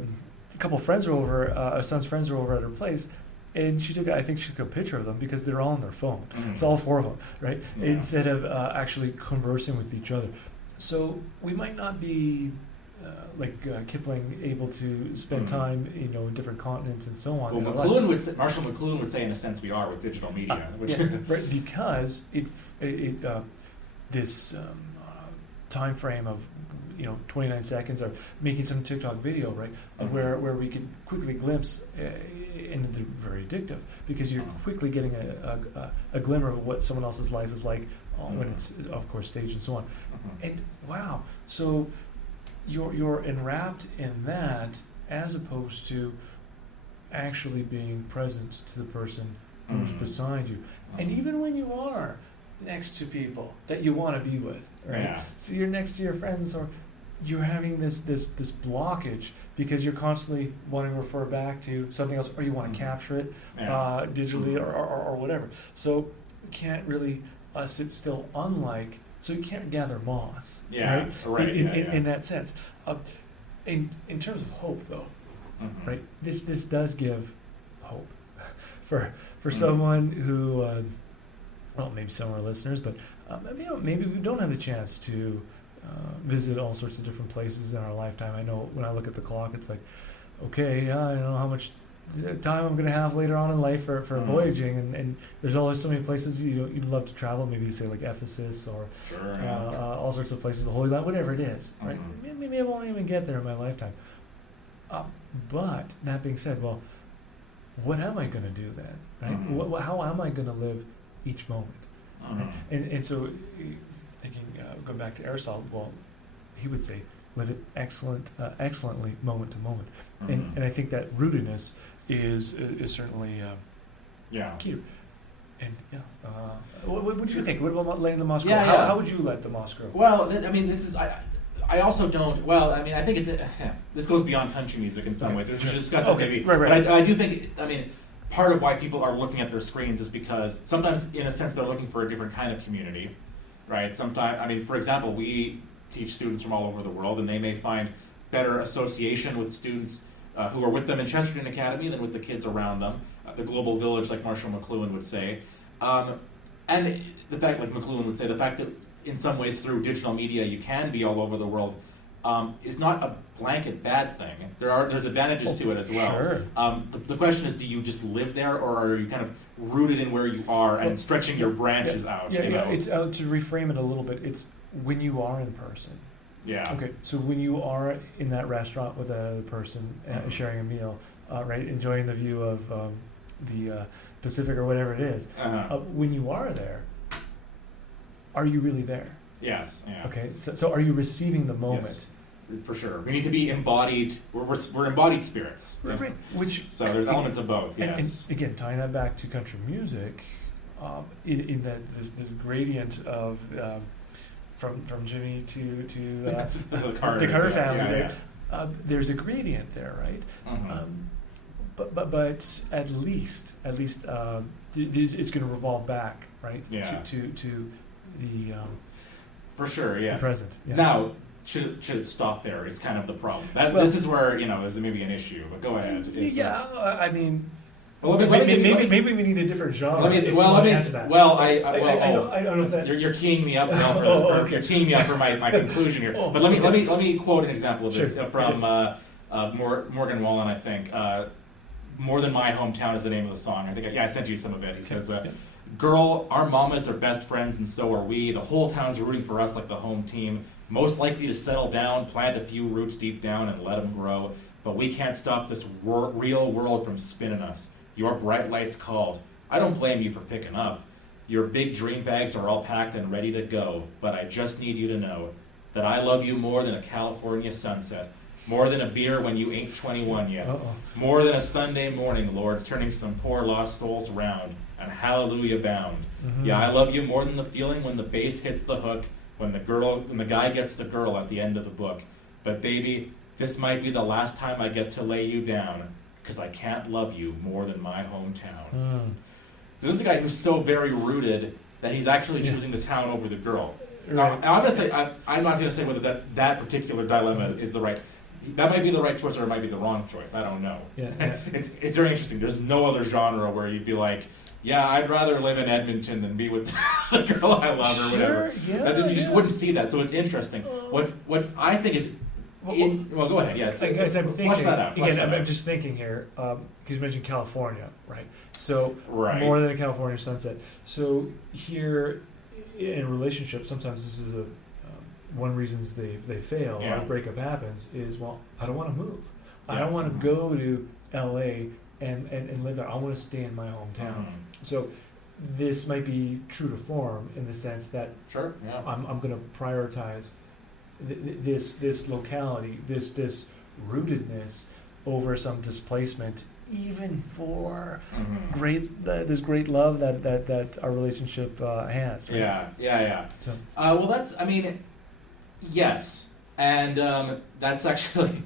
a couple of friends were over, our son's friends were over at her place, and she took a picture of them because they're all on their phone. It's all 4 of them, right? Yeah. Instead of actually conversing with each other. So we might not be Kipling able to spend time, in different continents and so on. Well, Marshall McLuhan would say, in a sense, we are with digital media. Yes, right, because this time frame of 29 seconds, or making some TikTok video, right, where we can quickly glimpse, and they're very addictive because you're quickly getting a glimmer of what someone else's life is like when it's, of course, staged and so on. And wow, so you're enwrapped in that as opposed to actually being present to the person who's beside you. And even when you are next to people that you want to be with, right? Yeah. So you're next to your friends and so on. You're having this blockage because you're constantly wanting to refer back to something else, or you want to capture it digitally or whatever. So you can't really sit still. So you can't gather moss. Yeah, right. In that sense. In terms of hope, though, right? This does give hope for someone who, maybe some of our listeners, but maybe we don't have the chance to visit all sorts of different places in our lifetime. I know when I look at the clock, it's like, okay, I don't know how much time I'm going to have later on in life for voyaging, and there's always so many places you'd love to travel. Maybe you say like Ephesus or all sorts of places, the Holy Land, whatever it is, right? Maybe I won't even get there in my lifetime. But that being said, well, what am I going to do then? Right? How am I going to live each moment? Right? And so thinking, going back to Aristotle, well, he would say, live it excellently, moment to moment. And I think that rootedness is certainly key. And what would you think? What about letting the moss grow? How would you let the moss grow? Well, I mean, this is I also don't. Well, I mean, I think this goes beyond country music in some ways. We should discuss it maybe. Right. But I do think. I mean, part of why people are looking at their screens is because sometimes, in a sense, they're looking for a different kind of community. right? Sometimes, I mean, for example, we teach students from all over the world, and they may find better association with students who are with them in Chesterton Academy than with the kids around them. The global village, like Marshall McLuhan would say. And the fact, like McLuhan would say, the fact that in some ways through digital media you can be all over the world is not a blanket bad thing. There's advantages to it as well. Sure. The question is, do you just live there, or are you kind of rooted in where you are and stretching your branches out? Yeah, you know? It's to reframe it a little bit. It's when you are in person. Yeah. Okay, so when you are in that restaurant with another person sharing a meal, right, enjoying the view of the Pacific or whatever it is, when you are there, are you really there? Yes. Yeah. Okay, so are you receiving the moment? Yes, for sure. We need to be embodied. We're embodied spirits. Right. Which so there's elements of both. Yes. And again, tying that back to country music, in that this gradient of from Jimmy to the Carter family, yeah, right? There's a gradient there, right? Mm-hmm. But at least it's going to revolve back, right? Yeah. To the for sure, yes. the present. Yeah. Now, should it stop there? Is kind of the problem. This is where is maybe an issue. But go ahead. I mean. Well, maybe we need a different genre. I don't know if that you're teeing me up. Okay. You're teeing me up for my conclusion here. But let me quote an example of this from Morgan Wallen. I think "More Than My Hometown" is the name of the song. I think I sent you some of it. He says, "Girl, our mamas are best friends, and so are we. The whole town's rooting for us like the home team. Most likely to settle down, plant a few roots deep down, and let them grow. But we can't stop this real world from spinning us. Your bright light's called. I don't blame you for picking up. Your big dream bags are all packed and ready to go, but I just need you to know that I love you more than a California sunset, more than a beer when you ain't 21 yet, more than a Sunday morning, Lord, turning some poor lost souls around, and hallelujah bound. Mm-hmm. Yeah, I love you more than the feeling when the bass hits the hook, when the guy gets the girl at the end of the book. But baby, this might be the last time I get to lay you down, because I can't love you more than my hometown." This is the guy who's so very rooted that he's actually choosing the town over the girl. Right. Now, I'm going to say, I'm not going to say whether that particular dilemma is the right. That might be the right choice, or it might be the wrong choice. I don't know. Yeah. It's very interesting. There's no other genre where you'd be like, yeah, I'd rather live in Edmonton than be with the girl I love or whatever. Yeah, you just wouldn't see that. So it's interesting. What's I think is. Well, go ahead. Yeah, guys, I'm thinking, flush that out. I'm just thinking here because you mentioned California, right? So more than a California sunset. So here in relationships, sometimes this is one reasons they fail or a breakup happens is, I don't want to move. I don't want to go to L.A. and live there. I want to stay in my hometown. So this might be true to form in the sense that I'm going to prioritize this locality, this rootedness over some displacement, even for this great love that our relationship has. Right? Yeah. So. Well, that's. I mean, yes, and that's actually.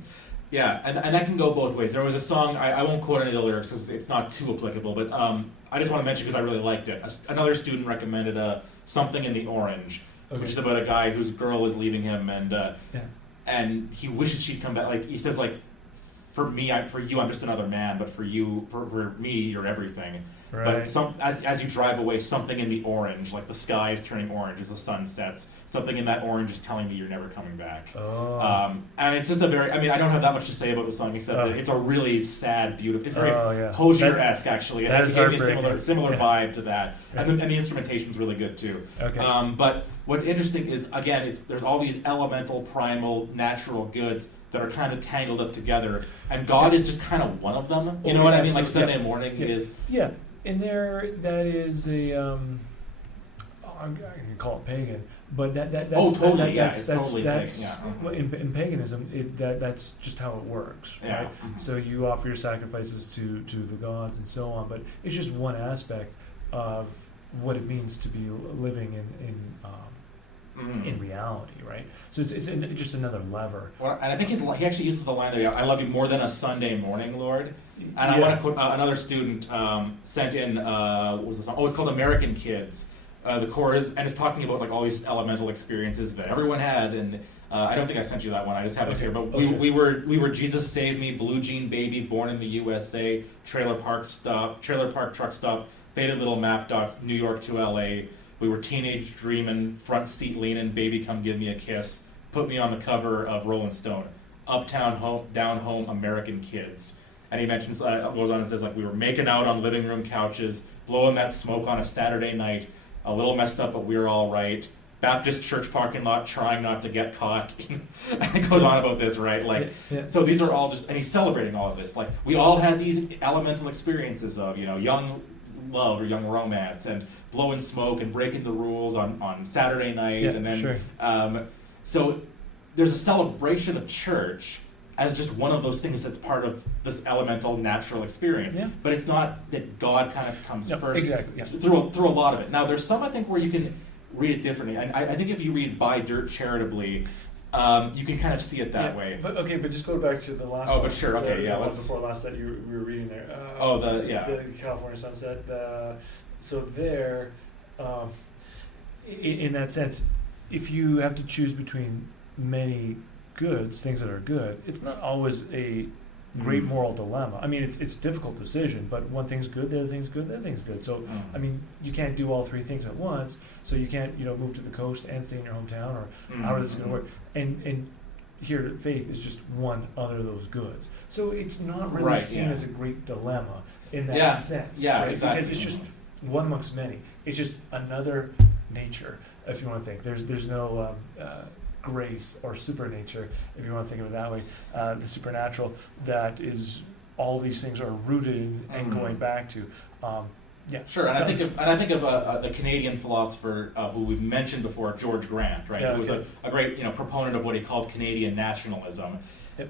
Yeah, and that can go both ways. There was a song, I won't quote any of the lyrics because it's not too applicable, but I just want to mention because I really liked it. Another student recommended Something in the Orange, which is about a guy whose girl is leaving him, and he wishes she'd come back. Like he says, like, for you, I'm just another man, but for you, for me, you're everything. Right. But as you drive away, something in the orange, like the sky is turning orange as the sun sets. Something in that orange is telling me you're never coming back. And it's just I don't have that much to say about the song except that it's a really sad, beautiful. It's very Hosier-esque, actually. It gave me a similar vibe to that, and the instrumentation is really good too. Okay. But what's interesting is again, there's all these elemental, primal, natural goods that are kind of tangled up together, and God is just kind of one of them. You know what I mean? Like Sunday morning is. Yeah. And that is a I can call it pagan, but that's totally in paganism that's just how it works, right? Yeah. So you offer your sacrifices to the gods and so on, but it's just one aspect of what it means to be living in reality, right? So it's just another lever. Well, and I think he actually uses the line there, "I love you more than a Sunday morning, Lord." And I want to quote another student sent in, what was the song? Oh, it's called American Kids. the core is, and it's talking about like all these elemental experiences that everyone had, and I don't think I sent you that one. I just have it here. But we were Jesus Saved Me, Blue Jean Baby, Born in the USA, Trailer Park Truck Stop, Faded Little Map Dots, New York to LA. We were Teenage Dreamin', Front Seat Leanin', Baby Come Give Me a Kiss, Put Me on the Cover of Rolling Stone, Uptown Home, Down Home, American Kids. And he mentions, goes on and says, like, we were making out on living room couches, blowing that smoke on a Saturday night, a little messed up, but we were all right. Baptist church parking lot, trying not to get caught. And it goes on about this, right? Like, so these are all just, and he's celebrating all of this. Like, we all had these elemental experiences of, young love or young romance and blowing smoke and breaking the rules on Saturday night. And then, so there's a celebration of church as just one of those things that's part of this elemental natural experience. Yeah. But it's not that God kind of comes first. Exactly. Yeah. Through a lot of it. Now, there's some, I think, where you can read it differently. And I think if you read Buy Dirt Charitably, you can kind of see it that way. But just go back to the last. Oh, but sure. Okay, the let's. Before last that we were reading there. The California Sunset. So there, in that sense, if you have to choose between many goods, things that are good, it's not always a great moral dilemma. I mean, it's a difficult decision, but one thing's good, the other thing's good, the other thing's good. So, I mean, you can't do all three things at once. So you can't, move to the coast and stay in your hometown, or how is this going to work? And here, faith is just one other of those goods. So it's not really seen as a great dilemma in that sense. Yeah, right? exactly. Because it's just one amongst many. It's just another nature, if you want to think. There's no grace or supernature, if you want to think of it that way, the supernatural, that is all these things are rooted in and going back to. Sure, and I think of the Canadian philosopher who we've mentioned before, George Grant, right? Who was a great proponent of what he called Canadian nationalism,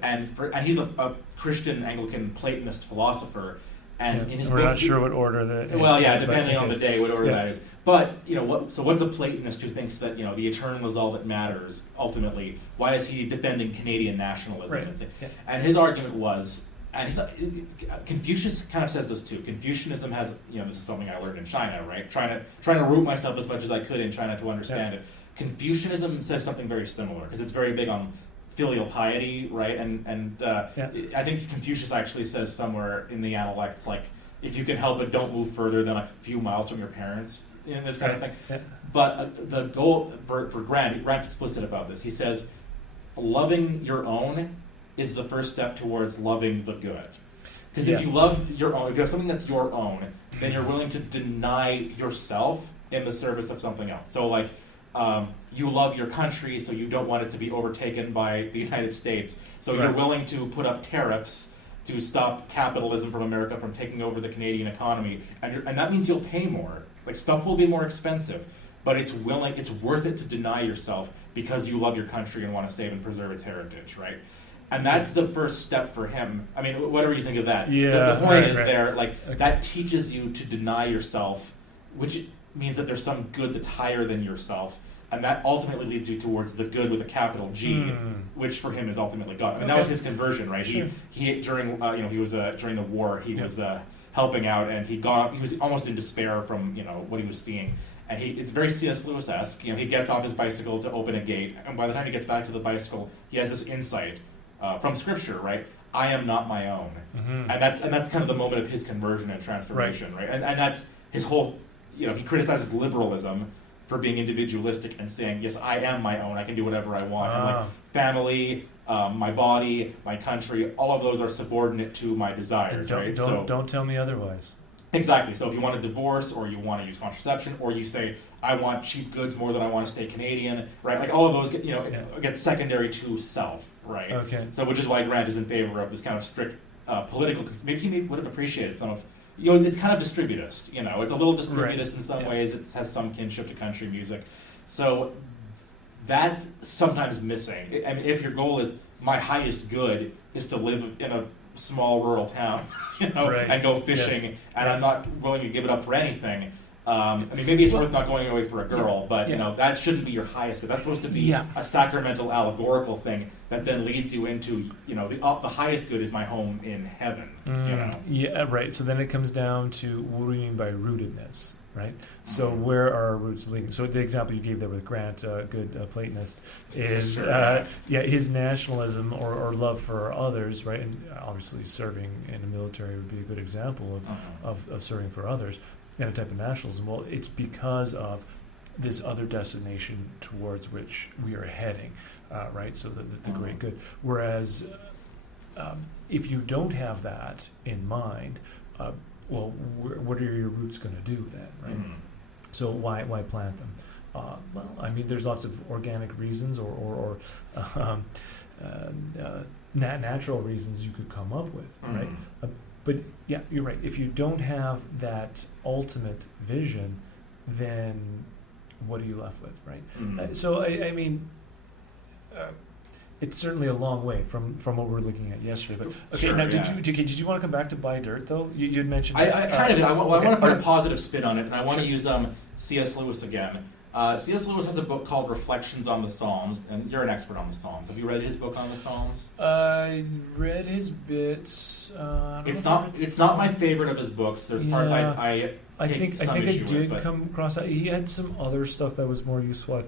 and he's a Christian Anglican Platonist philosopher. And in his we're book, not sure what order that. Depending on the day, what order that is. But what's a Platonist who thinks that the eternal is all that matters ultimately? Why is he defending Canadian nationalism? Right. And his argument was, and Confucius kind of says this too. Confucianism has, this is something I learned in China, right? Trying to root myself as much as I could in China to understand it. Confucianism says something very similar because it's very big on filial piety, right? And I think Confucius actually says somewhere in the Intellect, like, if you can help it, don't move further than a few miles from your parents, this kind of thing. Yeah. But the goal for Grant's explicit about this. He says, loving your own is the first step towards loving the good. Because if you love your own, if you have something that's your own, then you're willing to deny yourself in the service of something else. So, like, you love your country, so you don't want it to be overtaken by the United States. So you're willing to put up tariffs to stop capitalism from America from taking over the Canadian economy, and that means you'll pay more. Like, stuff will be more expensive, but it's worth it to deny yourself because you love your country and want to save and preserve its heritage, right? And that's the first step for him. I mean, whatever you think of that. Yeah, the point is there, like, that teaches you to deny yourself, which means that there's some good that's higher than yourself. And that ultimately leads you towards the good with a capital G, which for him is ultimately God. I mean, that was his conversion, right? Sure. He during he was during the war, he was helping out, and he was almost in despair from what he was seeing, and it's very C.S. Lewis-esque. He gets off his bicycle to open a gate, and by the time he gets back to the bicycle, he has this insight from Scripture, right? I am not my own, and that's kind of the moment of his conversion and transformation, right? And that's his whole. He criticizes liberalism for being individualistic and saying, yes, I am my own, I can do whatever I want. And like family, my body, my country, all of those are subordinate to my desires, right? Don't tell me otherwise. Exactly. So if you want a divorce, or you want to use contraception, or you say, I want cheap goods more than I want to stay Canadian, right? Like, all of those get secondary to self, right? Okay. So which is why Grant is in favor of this kind of strict political, maybe he would have appreciated some of, it's kind of distributist, it's a little distributist in some ways. It has some kinship to country music. So that's sometimes missing. I mean, if your goal is, my highest good is to live in a small rural town, and go fishing, and I'm not willing to give it up for anything. I mean, maybe it's worth not going away for a girl, but that shouldn't be your highest good. That's supposed to be a sacramental, allegorical thing that then leads you into, the highest good is my home in heaven. Yeah, right. So then it comes down to what do we mean by rootedness? right? So where are our roots leading? So the example you gave there with Grant, good Platonist, is his nationalism or love for others, right? And obviously serving in the military would be a good example of serving for others and a type of nationalism. Well, it's because of this other destination towards which we are heading, right? So the great good. Whereas if you don't have that in mind, well, what are your roots going to do then, right? So why plant them? Well, I mean, there's lots of organic reasons or natural reasons you could come up with, right? But yeah, you're right. If you don't have that ultimate vision, then what are you left with, right? So I mean, it's certainly a long way from what we were looking at yesterday. But okay, sure, now did you want to come back to Buy Dirt though? You had mentioned. I kind of did. I want to put a positive spin on it, and I want to use C.S. Lewis again. C.S. Lewis has a book called Reflections on the Psalms, and you're an expert on the Psalms. Have you read his book on the Psalms? I read his bits. It's not my favorite of his books. There's parts I think I did come across that. He had some other stuff that was more useful.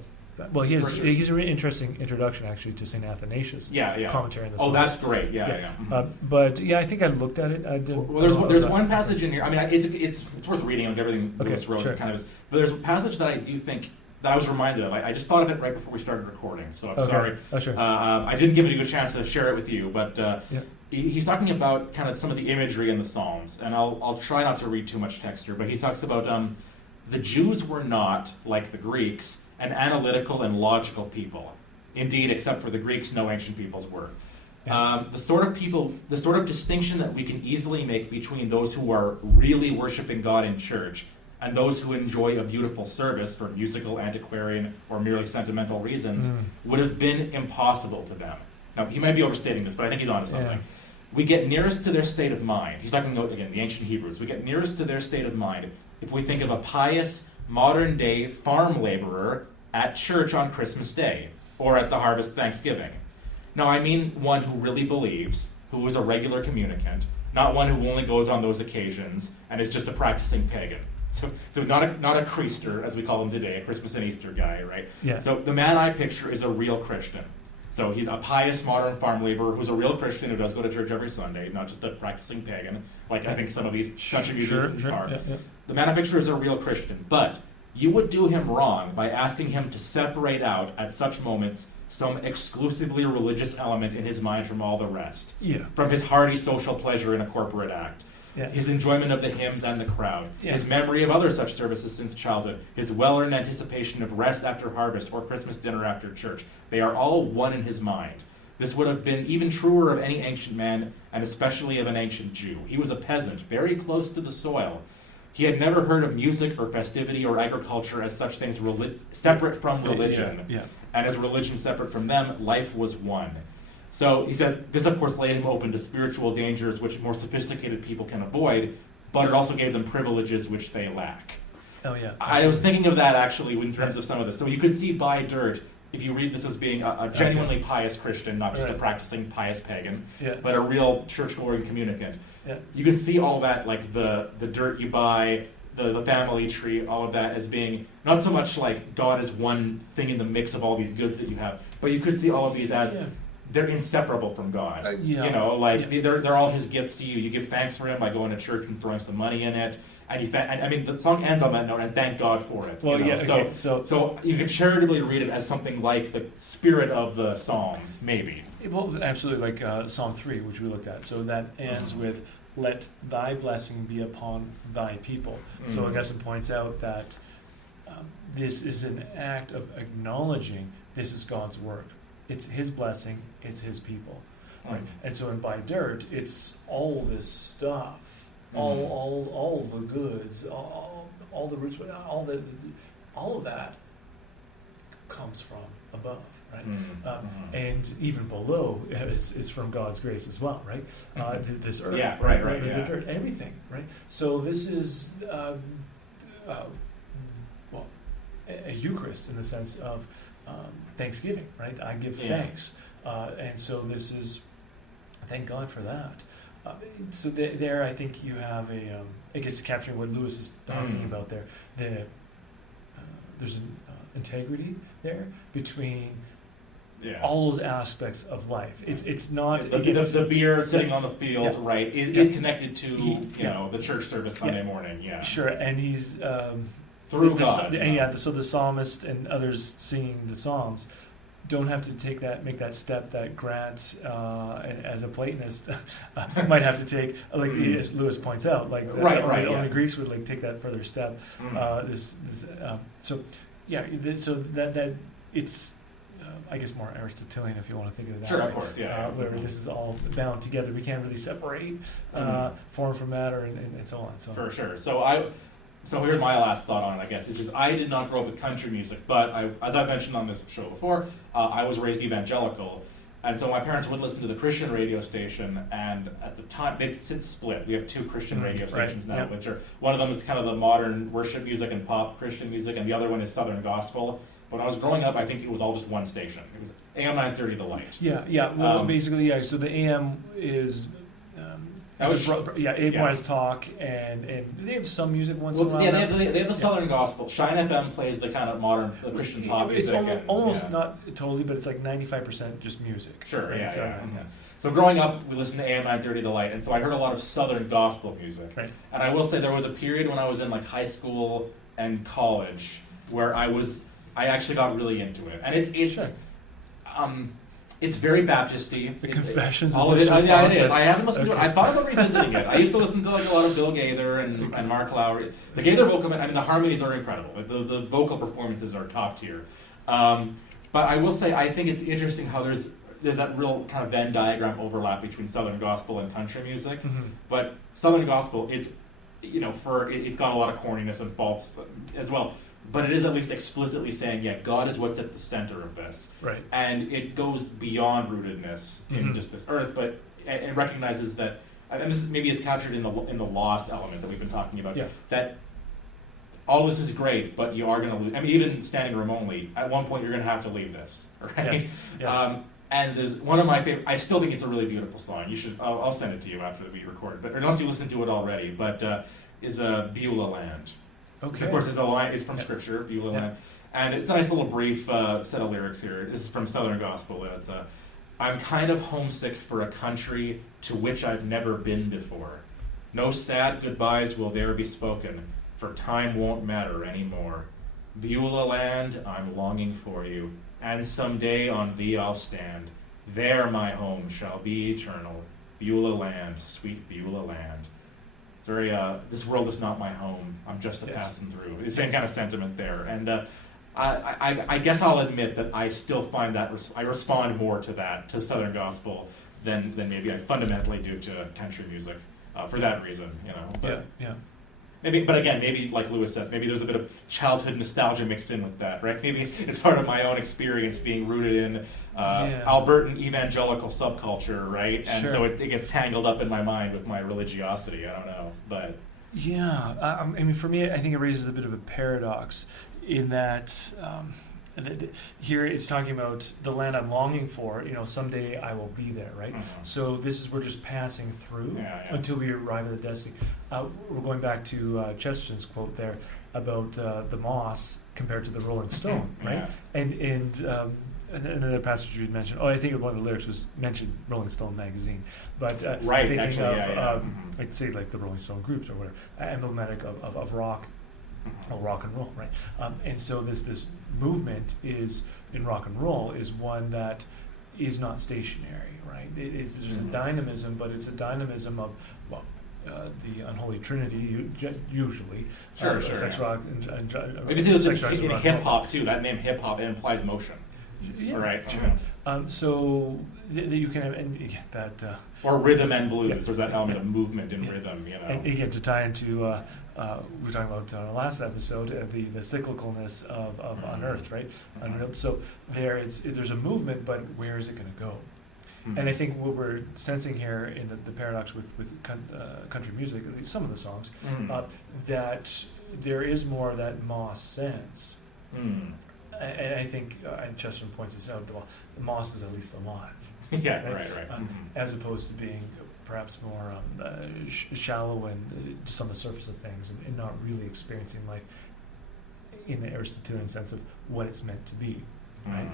Well, he's a really interesting introduction actually to St. Athanasius. Commentary on the Psalms. Oh, that's great. Yeah. But I think I looked at it. I didn't. Well, there's one passage in here. I mean, it's worth reading. Like everything Lewis wrote, kind of is. But there's a passage that I do think that I was reminded of. I just thought of it right before we started recording, so I'm sorry. Oh, sure. I didn't give it a good chance to share it with you, but he's talking about kind of some of the imagery in the Psalms, and I'll try not to read too much text here, but he talks about the Jews were not, like the Greeks, an analytical and logical people. Indeed, except for the Greeks, no ancient peoples were. The sort of distinction that we can easily make between those who are really worshiping God in church and those who enjoy a beautiful service for musical, antiquarian, or merely sentimental reasons would have been impossible to them. Now, he might be overstating this, but I think he's onto something. We get nearest to their state of mind. He's talking about, again, the ancient Hebrews. We get nearest to their state of mind if we think of a pious, modern-day farm laborer at church on Christmas Day or at the harvest Thanksgiving. Now, I mean one who really believes, who is a regular communicant, not one who only goes on those occasions and is just a practicing pagan. So not a creaster, as we call him today, a Christmas and Easter guy, right? Yeah. So the man I picture is a real Christian. So he's a pious modern farm laborer who's a real Christian who does go to church every Sunday, not just a practicing pagan, like I think some of these country musicians are. Yeah. The man I picture is a real Christian, but you would do him wrong by asking him to separate out at such moments some exclusively religious element in his mind from all the rest. From his hearty social pleasure in a corporate act. His enjoyment of the hymns and the crowd, his memory of other such services since childhood, his well-earned anticipation of rest after harvest or Christmas dinner after church. They are all one in his mind. This would have been even truer of any ancient man, and especially of an ancient Jew. He was a peasant, very close to the soil. He had never heard of music or festivity or agriculture as such things separate from religion. And as religion separate from them, life was one. So he says, this of course laid him open to spiritual dangers which more sophisticated people can avoid, but it also gave them privileges which they lack. I was thinking of that actually in terms of some of this. So you could see Buy Dirt, if you read this as being a genuinely pious Christian, not just a practicing pious pagan, but a real church-going communicant. You can see all that, like the dirt you buy, the family tree, all of that as being not so much like God is one thing in the mix of all these goods that you have, but you could see all of these as they're inseparable from God. You know, like they're all His gifts to you. You give thanks for Him by going to church and throwing some money in it. And I mean, the song ends on that note, and thank God for it. Well, so you could charitably read it as something like the spirit of the Psalms, maybe. Well, absolutely, like Psalm 3, which we looked at. So that ends with, let thy blessing be upon thy people. So Augustine points out that this is an act of acknowledging this is God's work. It's His blessing, it's His people. Right? And so in Buy Dirt, it's all this stuff, all the goods, all the roots, all of that comes from above. Right? And even below is from God's grace as well, right? This earth, the dirt, everything, right? So this is a Eucharist in the sense of Thanksgiving, right? I give thanks, and so this is thank God for that. So there, I think you have I guess capturing what Lewis is talking about there. There's an integrity there between all those aspects of life. It's not the beer sitting on the field, right? Is connected to the church service Sunday morning. Yeah, sure, and he's through God. So the psalmist and others singing the psalms don't have to make that step that Grant, as a Platonist, might have to take, like as Lewis points out, only Greeks would take that further step. So that it's, I guess, more Aristotelian, if you want to think of it that way. Sure, of course, where this is all bound together. We can't really separate form from matter and so on. So for sure. So here's my last thought on it, I guess. It's just I did not grow up with country music, but as I mentioned on this show before, I was raised evangelical. And so my parents would listen to the Christian radio station, and at the time, they've since split. We have two Christian radio stations now, which are, one of them is kind of the modern worship music and pop Christian music, and the other one is Southern Gospel. When I was growing up, I think it was all just one station. It was AM 930 The Light. Yeah. Well, basically, so the AM is... Wise talk, and they have some music once in a while. Yeah, they have the Southern Gospel. Shine FM plays the kind of modern Christian pop music. It's almost not totally, but it's like 95% just music. Sure, right? So growing up, we listened to AM 930 The Light, and so I heard a lot of Southern Gospel music. Right. And I will say there was a period when I was in high school and college where I actually got really into it. And it's very Baptisty. The Confessions of Mr. Fawcett. It is. I haven't listened to it. I thought about revisiting it. I used to listen to a lot of Bill Gaither and Mark Lowry. The Gaither vocal, the harmonies are incredible. The vocal performances are top tier. But I will say, I think it's interesting how there's that real kind of Venn diagram overlap between Southern Gospel and country music. Mm-hmm. But Southern Gospel, it's got a lot of corniness and faults as well. But it is at least explicitly saying, God is what's at the center of this. Right. And it goes beyond rootedness in just this earth, but it recognizes that, and this is captured in the loss element that we've been talking about, that all this is great, but you are going to lose. Even standing room only, at one point you're going to have to leave this, right? Yes. And there's one of my favorite, I still think it's a really beautiful song. You should, I'll send it to you after we record, but unless you listen to it already, but is Beulah Land. Okay. Of course, there's a line. It's from Scripture, Beulah Land, and it's a nice little brief set of lyrics here. This is from Southern Gospel. It's I'm kind of homesick for a country to which I've never been before. No sad goodbyes will there be spoken, for time won't matter anymore. Beulah Land, I'm longing for you, and someday on thee I'll stand. There my home shall be eternal. Beulah Land, sweet Beulah Land. Very, this world is not my home. I'm just a passing through. The same kind of sentiment there. And I guess I'll admit that I still find that I respond more to that, to Southern Gospel, than maybe I fundamentally do to country music for that reason. But maybe, but again, maybe like Lewis says, maybe there's a bit of childhood nostalgia mixed in with that, right? Maybe it's part of my own experience being rooted in Albertan evangelical subculture, right? And so it gets tangled up in my mind with my religiosity. I don't know, but for me, I think it raises a bit of a paradox in that. Here it's talking about the land I'm longing for. Someday I will be there, right? Mm-hmm. So we're just passing through until we arrive at the destiny. We're going back to Chesterton's quote there about the moss compared to the rolling stone, right? And another passage you had mentioned. I think one of the lyrics was mentioned Rolling Stone magazine, but thinking like say like the Rolling Stone groups or whatever, emblematic of rock. Or rock and roll, right? And so this movement is in rock and roll is one that is not stationary, right? There's a dynamism, but it's a dynamism of the unholy trinity usually. Sex rock and maybe in hip hop too. That name hip hop implies motion. Right. True. So you can have and you get that or rhythm and blues. There's that element of movement in rhythm. And again, to tie into we were talking about on the last episode the cyclicalness of on Earth, right? Unreal. So there's a movement, but where is it going to go? Mm-hmm. And I think what we're sensing here in the paradox with country music, some of the songs, that there is more of that moss sense. And I think, and Chesterton points this out, the moss is at least alive. Right. As opposed to being perhaps more shallow and just on the surface of things, and not really experiencing life in the Aristotelian sense of what it's meant to be, right?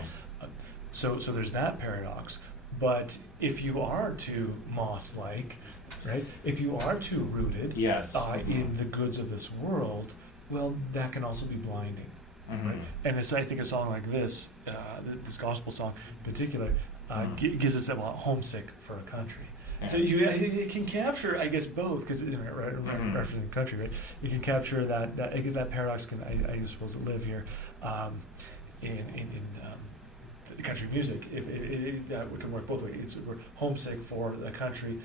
So there's that paradox. But if you are too moss-like, right? If you are too rooted in the goods of this world, well, that can also be blinding. Right? And I think a song like this gospel song in particular, gives us a lot homesick for a country. Yes. So it can capture, I guess, both, because referencing country, right? You can capture that paradox. Can I suppose live here in country music? If that can work both ways. We're homesick for the country.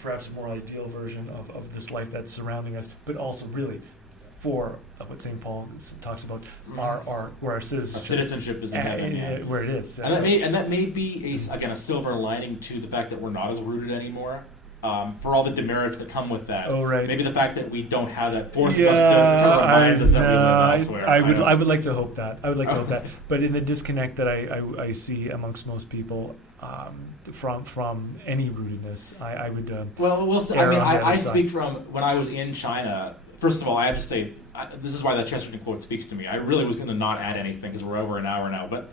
Perhaps a more ideal version of this life that's surrounding us, but also really for what St. Paul talks about, where our citizenship is in heaven, where it is. And that may be a silver lining to the fact that we're not as rooted anymore. For all the demerits that come with that. Oh, right. Maybe the fact that we don't have that forces us to kind of reminds us that we live elsewhere. I would like to hope that. But in the disconnect that I see amongst most people from any rootedness, I would. We'll see. I speak from when I was in China. First of all, I have to say, this is why that Chesterton quote speaks to me. I really was going to not add anything because we're over an hour now. But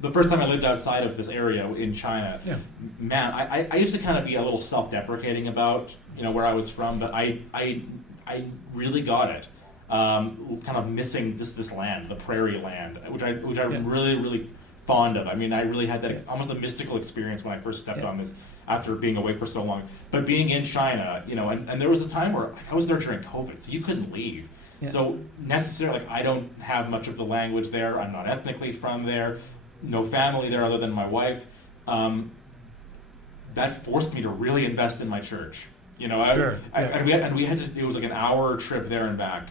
the first time I lived outside of this area in China, man, I used to kind of be a little self-deprecating about where I was from, but I really got it. Kind of missing this land, the prairie land, which I'm really, really fond of. I mean, I really had that almost a mystical experience when I first stepped on this after being away for so long. But being in China, and there was a time where I was there during COVID, so you couldn't leave. Yeah. So necessarily, I don't have much of the language there. I'm not ethnically from there. No family there other than my wife. That forced me to really invest in my church. And we had to. It was like an hour trip there and back.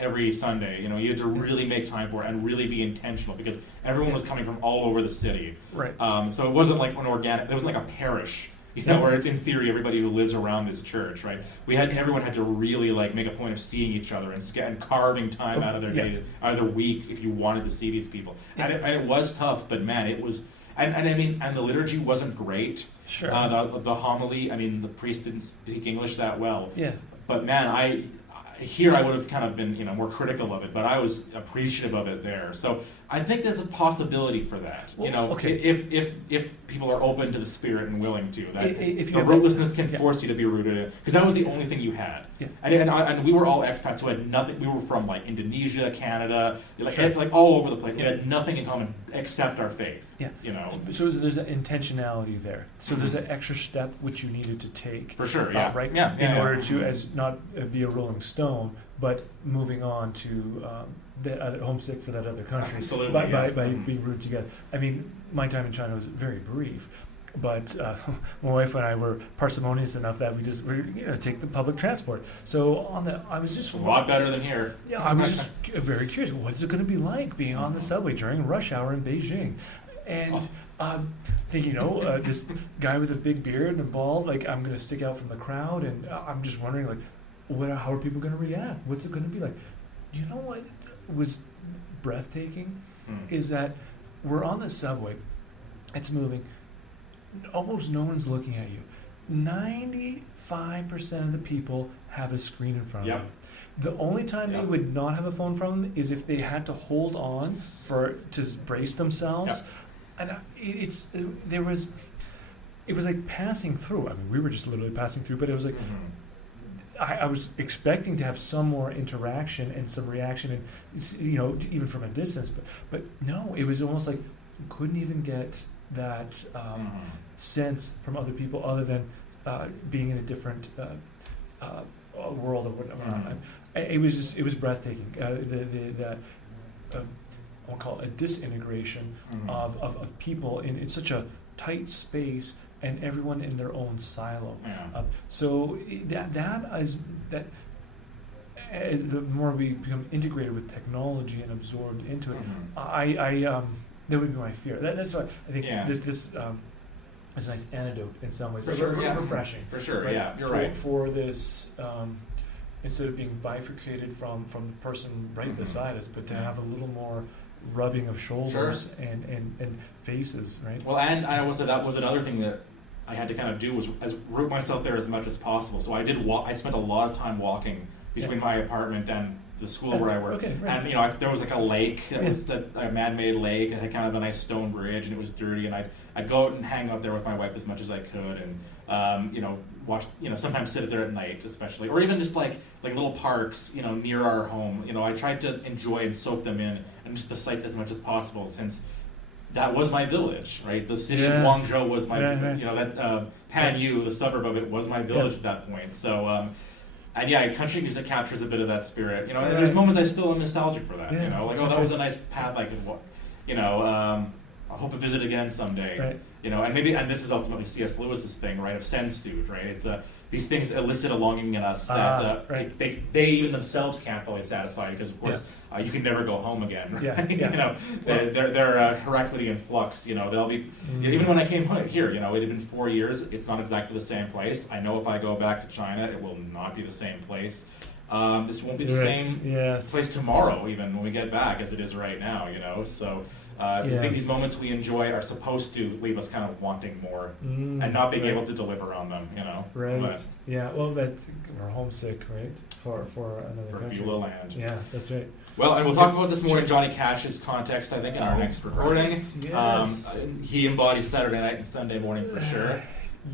Every Sunday. You had to really make time for it and really be intentional because everyone was coming from all over the city. Right. So it wasn't like an organic. It wasn't like a parish. Where it's in theory everybody who lives around this church. Right. Everyone had to really make a point of seeing each other and carving time out of their day, out of their week if you wanted to see these people. Yeah. And it was tough, but man, it was. And the liturgy wasn't great. Sure. The homily, the priest didn't speak English that well. Yeah. But man, I would have kind of been more critical of it, but I was appreciative of it there. So I think there's a possibility for that. If people are open to the Spirit and willing to, that the rootlessness can force you to be rooted in, because that was the only thing you had. Yeah. And we were all expats who had nothing. We were from Indonesia, Canada, all over the place. It had nothing in common except our faith. Yeah. So there's an intentionality there. So there's an extra step which you needed to take. For sure. Yeah. Right. Yeah. In order to not be a rolling stone, but moving on to homesick for that other country. Absolutely. By being rooted together. My time in China was very brief. But my wife and I were parsimonious enough that we take the public transport. So I was just a lot better than here. Yeah, I was just very curious. What is it going to be like being on the subway during rush hour in Beijing? And thinking, this guy with a big beard and bald, I'm going to stick out from the crowd, and I'm just wondering, how are people going to react? What's it going to be like? You know what was breathtaking is that we're on the subway. It's moving. Almost no one's looking at you. 95% of the people have a screen in front of them. The only time they would not have a phone in front of them is if they had to hold on to brace themselves. And it was like passing through. We were just literally passing through, but it was like I was expecting to have some more interaction and some reaction, and even from a distance, but no, it was almost like you couldn't even get that sense from other people other than being in a different world or whatever. It was breathtaking. I'll call it a disintegration of people in such a tight space and everyone in their own silo. Yeah. So the more we become integrated with technology and absorbed into it, that would be my fear. That's why I think this is a nice antidote in some ways. For sure, refreshing. For sure, right? Yeah, you're right. For this, instead of being bifurcated from the person right beside us, but to have a little more rubbing of shoulders and faces, right? Well, and I will say that was another thing that I had to kind of do was root myself there as much as possible. So I did I spent a lot of time walking between my apartment and the school where I work. Okay, right. And there was like a lake that was a man-made lake. It had kind of a nice stone bridge, and it was dirty. And I'd go out and hang out there with my wife as much as I could, and watch. Sometimes sit there at night, especially, or even just like little parks, near our home. I tried to enjoy and soak them in, and just the sights as much as possible, since that was my village, right? The city of Guangzhou was my, Panyu, the suburb of it, was my village at that point. So. And country music captures a bit of that spirit. And there's moments I still am nostalgic for that. That was a nice path I could walk. I hope to visit again someday. Right. And this is ultimately C.S. Lewis's thing, right? Of sensuit, right? It's these things elicit a longing in us that they even themselves can't fully satisfy, because of course you can never go home again. Right? They're Heraclitean flux. They'll be even when I came here. It had been 4 years. It's not exactly the same place. I know if I go back to China, it will not be the same place. This won't be the same place tomorrow, even when we get back, as it is right now. So. I think these moments we enjoy are supposed to leave us kind of wanting more and not being able to deliver on them, Right. But Well, we're homesick, right? For another country. Beulah land. Yeah, that's right. Well, and we'll talk about this more in Johnny Cash's context, I think, in our next recording. Yes. He embodies Saturday night and Sunday morning for sure.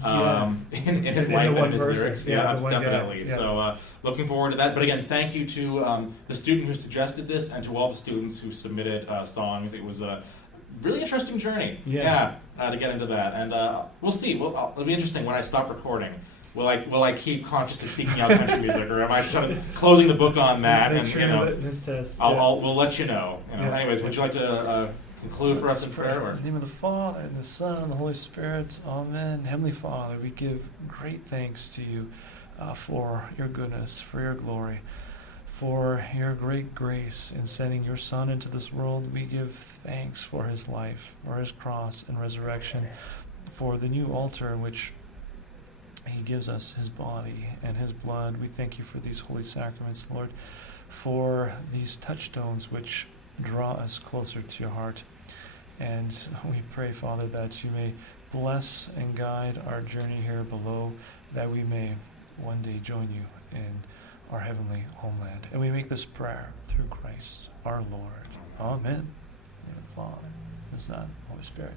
Yes. In his life and his person. lyrics. Guy. Definitely. So looking forward to that. But again, thank you to the student who suggested this and to all the students who submitted songs. It was a really interesting journey. To get into that. And we'll see. It'll be interesting when I stop recording. Will I keep consciously seeking out country music, or am I just closing the book on that? Make sure litmus test. We'll let you know. Anyways, would you like to conclude for us in prayer? Or? In the name of the Father, and the Son, and the Holy Spirit. Amen. Heavenly Father, we give great thanks to you for your goodness, for your glory, for your great grace in sending your Son into this world. We give thanks for his life, for his cross and resurrection, for the new altar in which he gives us his body and his blood. We thank you for these holy sacraments, Lord, for these touchstones which draw us closer to your heart. And we pray, Father, that you may bless and guide our journey here below, that we may one day join you in our heavenly homeland. And we make this prayer through Christ our Lord. Amen. In the name of the Father, the Son, the Holy Spirit.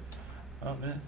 Amen.